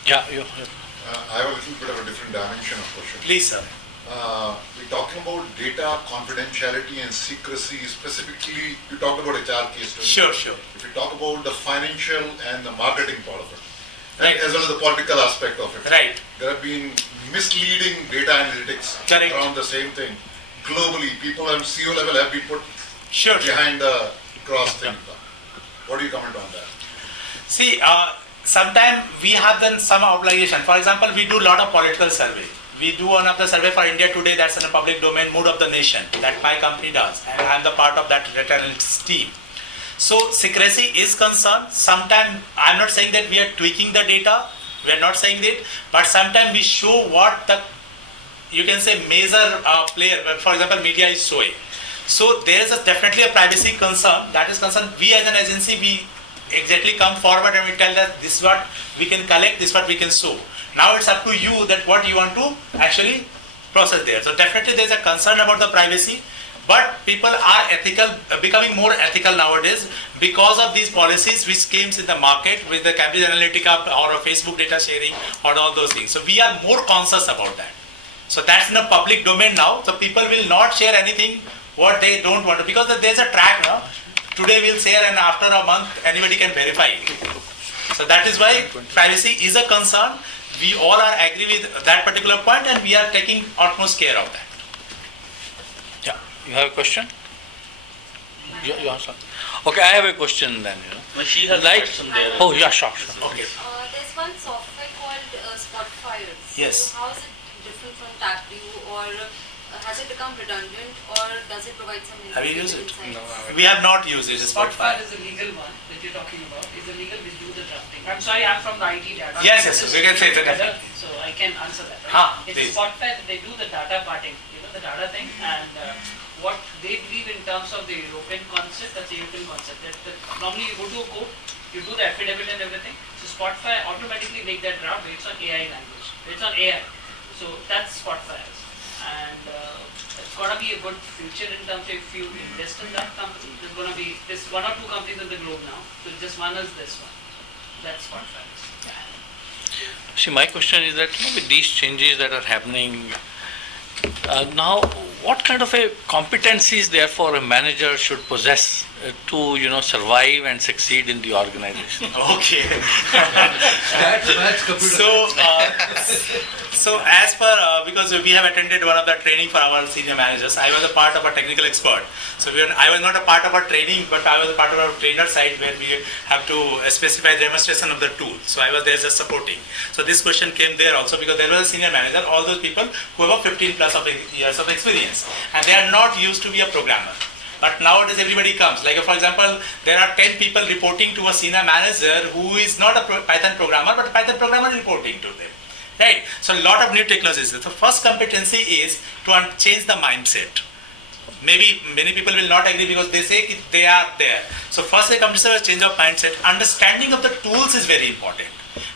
I have a little bit of a different dimension of question. Please, sir. We're talking about data confidentiality and secrecy. Specifically, you talked about HR case study. Sure. If you talk about the financial and the marketing part of it, right, as well as the political aspect of it, right, there have been misleading data analytics around the same thing. Globally, people at CEO level have been put behind the cross thing. What do you comment on that? See, sometimes we have done some obligation. For example, we do a lot of political survey. We do one of the survey for India Today, that's in a public domain, Mood of the Nation, that my company does, and I am the part of that data analytics team. So secrecy is concerned. Sometimes I'm not saying that we are tweaking the data, we are not saying that, but sometimes we show what the, you can say, major player, for example, media is showing. So there is definitely a privacy concern. That is concerned. We as an agency, we exactly come forward and we tell that this is what we can collect, this is what we can show. Now it's up to you that what you want to actually process there. So definitely there is a concern about the privacy, but people are ethical, becoming more ethical nowadays because of these policies which came in the market with the Cambridge Analytica or Facebook data sharing or all those things. So we are more conscious about that. So that's in a public domain now. So people will not share anything what they don't want to, because there's a track now. Today we'll share and after a month anybody can verify it. So that is why privacy is a concern. We all are agree with that particular point and we are taking utmost care of that. Yeah, you have a question? You answer. Okay, I have a question then. Well, she has a question there. Oh, yeah, sure. Okay. There's one software called Spotify. Yes. So how is it different from TabView, or has it become redundant, or does it provide some Have you used it? insights? No, we have not used it. Spotify is the legal one that you're talking about. Is the legal which do the drafting. I'm sorry, I'm from the IT data. Yes, we can say that. So I can answer that. Right? It's please. Spotify. They do the data parting, the data thing, and what they believe in terms of the European concept, that's a European concept. That normally you go to a court, you do the affidavit and everything. So Spotify automatically make that draft based on AI language, based on AI. So that's Spotify. And it's going to be a good future in terms of if you invest in that company. There's going to be this one or two companies in the globe now. So just one is this one. That's Spotify. See, my question is that with these changes that are happening now, what kind of a competencies therefore a manager should possess to survive and succeed in the organization? Okay. That's So as per, because we have attended one of the training for our senior managers, I was a part of a technical expert. So I was not a part of our training, but I was a part of our trainer side where we have to specify the demonstration of the tool. So I was there just supporting. So this question came there also because there was a senior manager, all those people who have 15 plus of years of experience, and they are not used to be a programmer. But nowadays everybody comes. Like for example, there are 10 people reporting to a senior manager who is not a Python programmer, but a Python programmer reporting to them. Right? So a lot of new technologies. The first competency is to change the mindset. Maybe many people will not agree because they say they are there. So first the competency is change of mindset. Understanding of the tools is very important.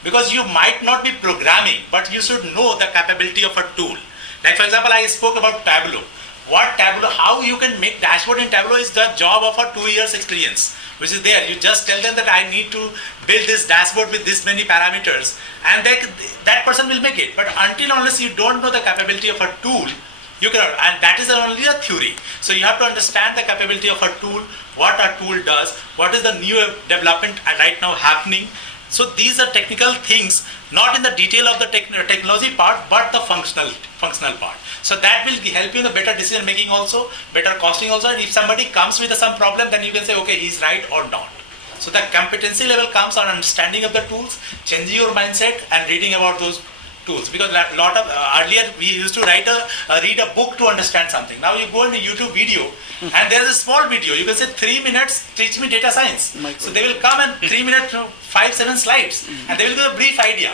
Because you might not be programming, but you should know the capability of a tool. Like for example, I spoke about Tableau. What Tableau, how you can make dashboard in Tableau is the job of a 2 years experience, which is there. You just tell them that I need to build this dashboard with this many parameters, and that person will make it. But unless you don't know the capability of a tool, you cannot, and that is only a theory. So you have to understand the capability of a tool, what a tool does, what is the new development right now happening. So these are technical things, not in the detail of the technology part, but the functional part. So that will help you in the better decision making also, better costing also. And if somebody comes with some problem, then you can say, okay, he's right or not. So the competency level comes on understanding of the tools, changing your mindset, and reading about those tools. Because earlier we used to read a book to understand something. Now you go into YouTube video, and there is a small video. You can say 3 minutes, teach me data science. So they will come and 3 minutes, 5-7 slides, and they will give a brief idea.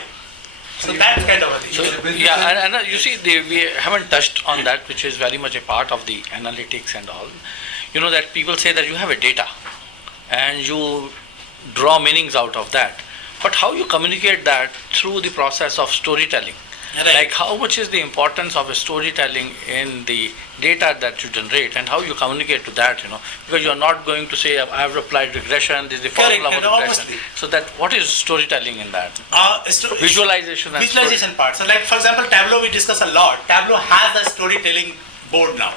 So that kind of a thing. So, yeah, and you see, we haven't touched on that, which is very much a part of the analytics and all. You know that people say that you have a data and you draw meanings out of that. But how you communicate that through the process of storytelling? Right. Like how much is the importance of a storytelling in the data that you generate and how you communicate to that, because you're not going to say, I have applied regression, this is the formula Correct, for regression. obviously. So that, what is storytelling in that? Visualization and Visualization part. So like for example, Tableau we discuss a lot. Tableau has a storytelling board now.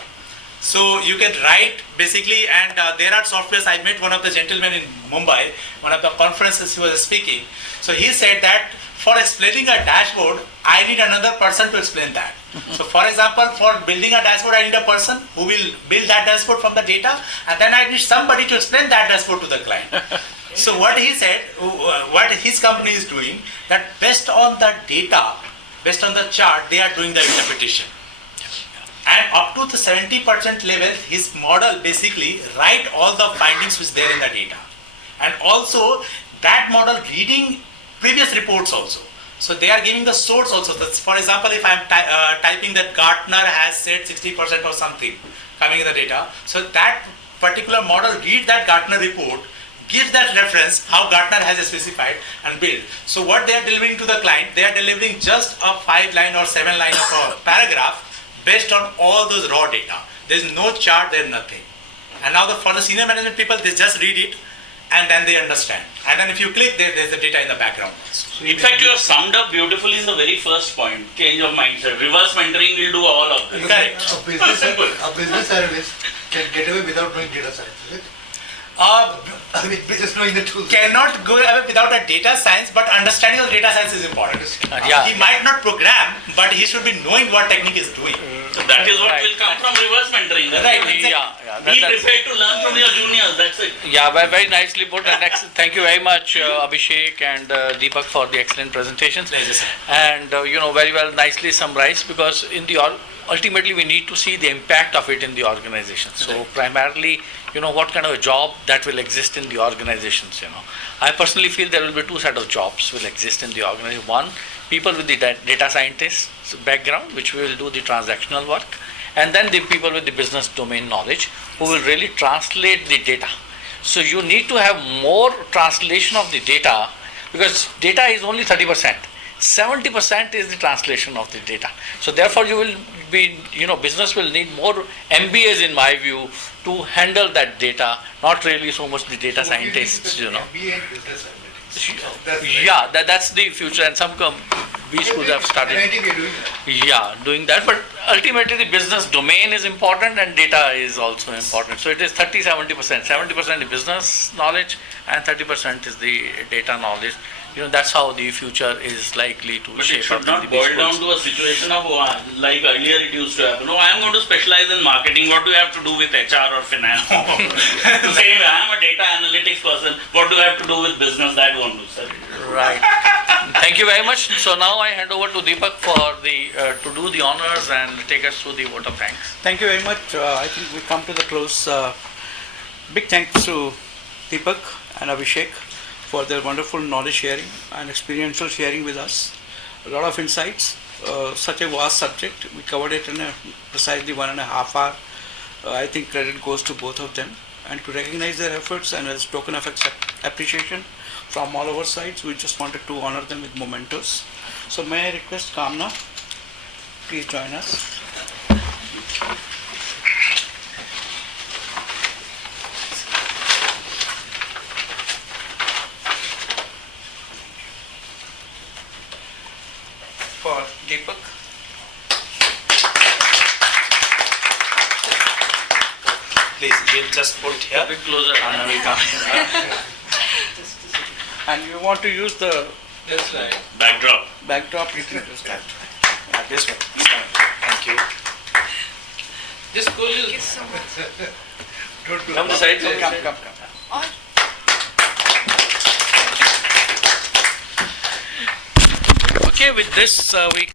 So you can write basically, and there are softwares. I met one of the gentlemen in Mumbai, one of the conferences he was speaking. So he said that for explaining a dashboard, I need another person to explain that. So for example, for building a dashboard, I need a person who will build that dashboard from the data, and then I need somebody to explain that dashboard to the client. So what he said, what his company is doing, that based on the data, based on the chart, they are doing the interpretation. And up to the 70% level, his model basically write all the findings which there in the data. And also that model reading previous reports also. So they are giving the source also. That's, for example, if I'm typing that Gartner has said 60% or something coming in the data, so that particular model read that Gartner report, gives that reference, how Gartner has specified and build. So what they are delivering to the client, they are delivering just a 5-line or 7-line of a paragraph based on all those raw data. There is no chart, there is nothing. And now for the senior management people, they just read it and then they understand. And then if you click, there's the data in the background. In fact, you have summed up beautifully in the very first point, change of mindset. Reverse mentoring will do all of this. Correct. A business analyst can get away without knowing data science, is it? Just knowing the tools. Cannot go away without a data science, but understanding of data science is important. He might not program, but he should be knowing what technique is doing. So that is what will come from reverse mentoring. Right. Be prepared to learn from your juniors. That's it. Yeah, very nicely put. And thank you very much, Abhishek and Deepak, for the excellent presentations. And very well, nicely summarized, because ultimately we need to see the impact of it in the organization. So primarily, what kind of a job that will exist in the organizations. I personally feel there will be two set of jobs will exist in the organization. One, people with the data scientists background, which will do the transactional work, and then the people with the business domain knowledge who will really translate the data. So you need to have more translation of the data, because data is only 30%. 70% is the translation of the data. So therefore you will be, business will need more MBAs in my view to handle that data, not really so much the data scientists, MBA and business analytics. Yeah, that's the future, and some B schools have started. Doing that. But ultimately the business domain is important and data is also important. So it is 30-70%. 70% is business knowledge and 30% is the data knowledge. That's how the future is likely to shape up. But it should not boil down to a situation of, like earlier it used to happen. No, I am going to specialize in marketing. What do you have to do with HR or finance? To say, I am a data analytics person. What do I have to do with business? That won't do, sir. Right. Thank you very much. So now I hand over to Deepak for to do the honors and take us through the vote of thanks. Thank you very much. I think we come to the close. Big thanks to Deepak and Abhishek for their wonderful knowledge sharing and experiential sharing with us. A lot of insights, such a vast subject. We covered it in precisely 1.5 hours. I think credit goes to both of them. And to recognize their efforts and as a token of appreciation from all our sides, we just wanted to honor them with mementos. So may I request Kamna, please join us. For Deepak. Please, we'll just put here. A bit closer. And you want to use the backdrop. Backdrop, you can use that. This one. Thank you. Just go Thank you so much. Come this side. Come. Okay, with this we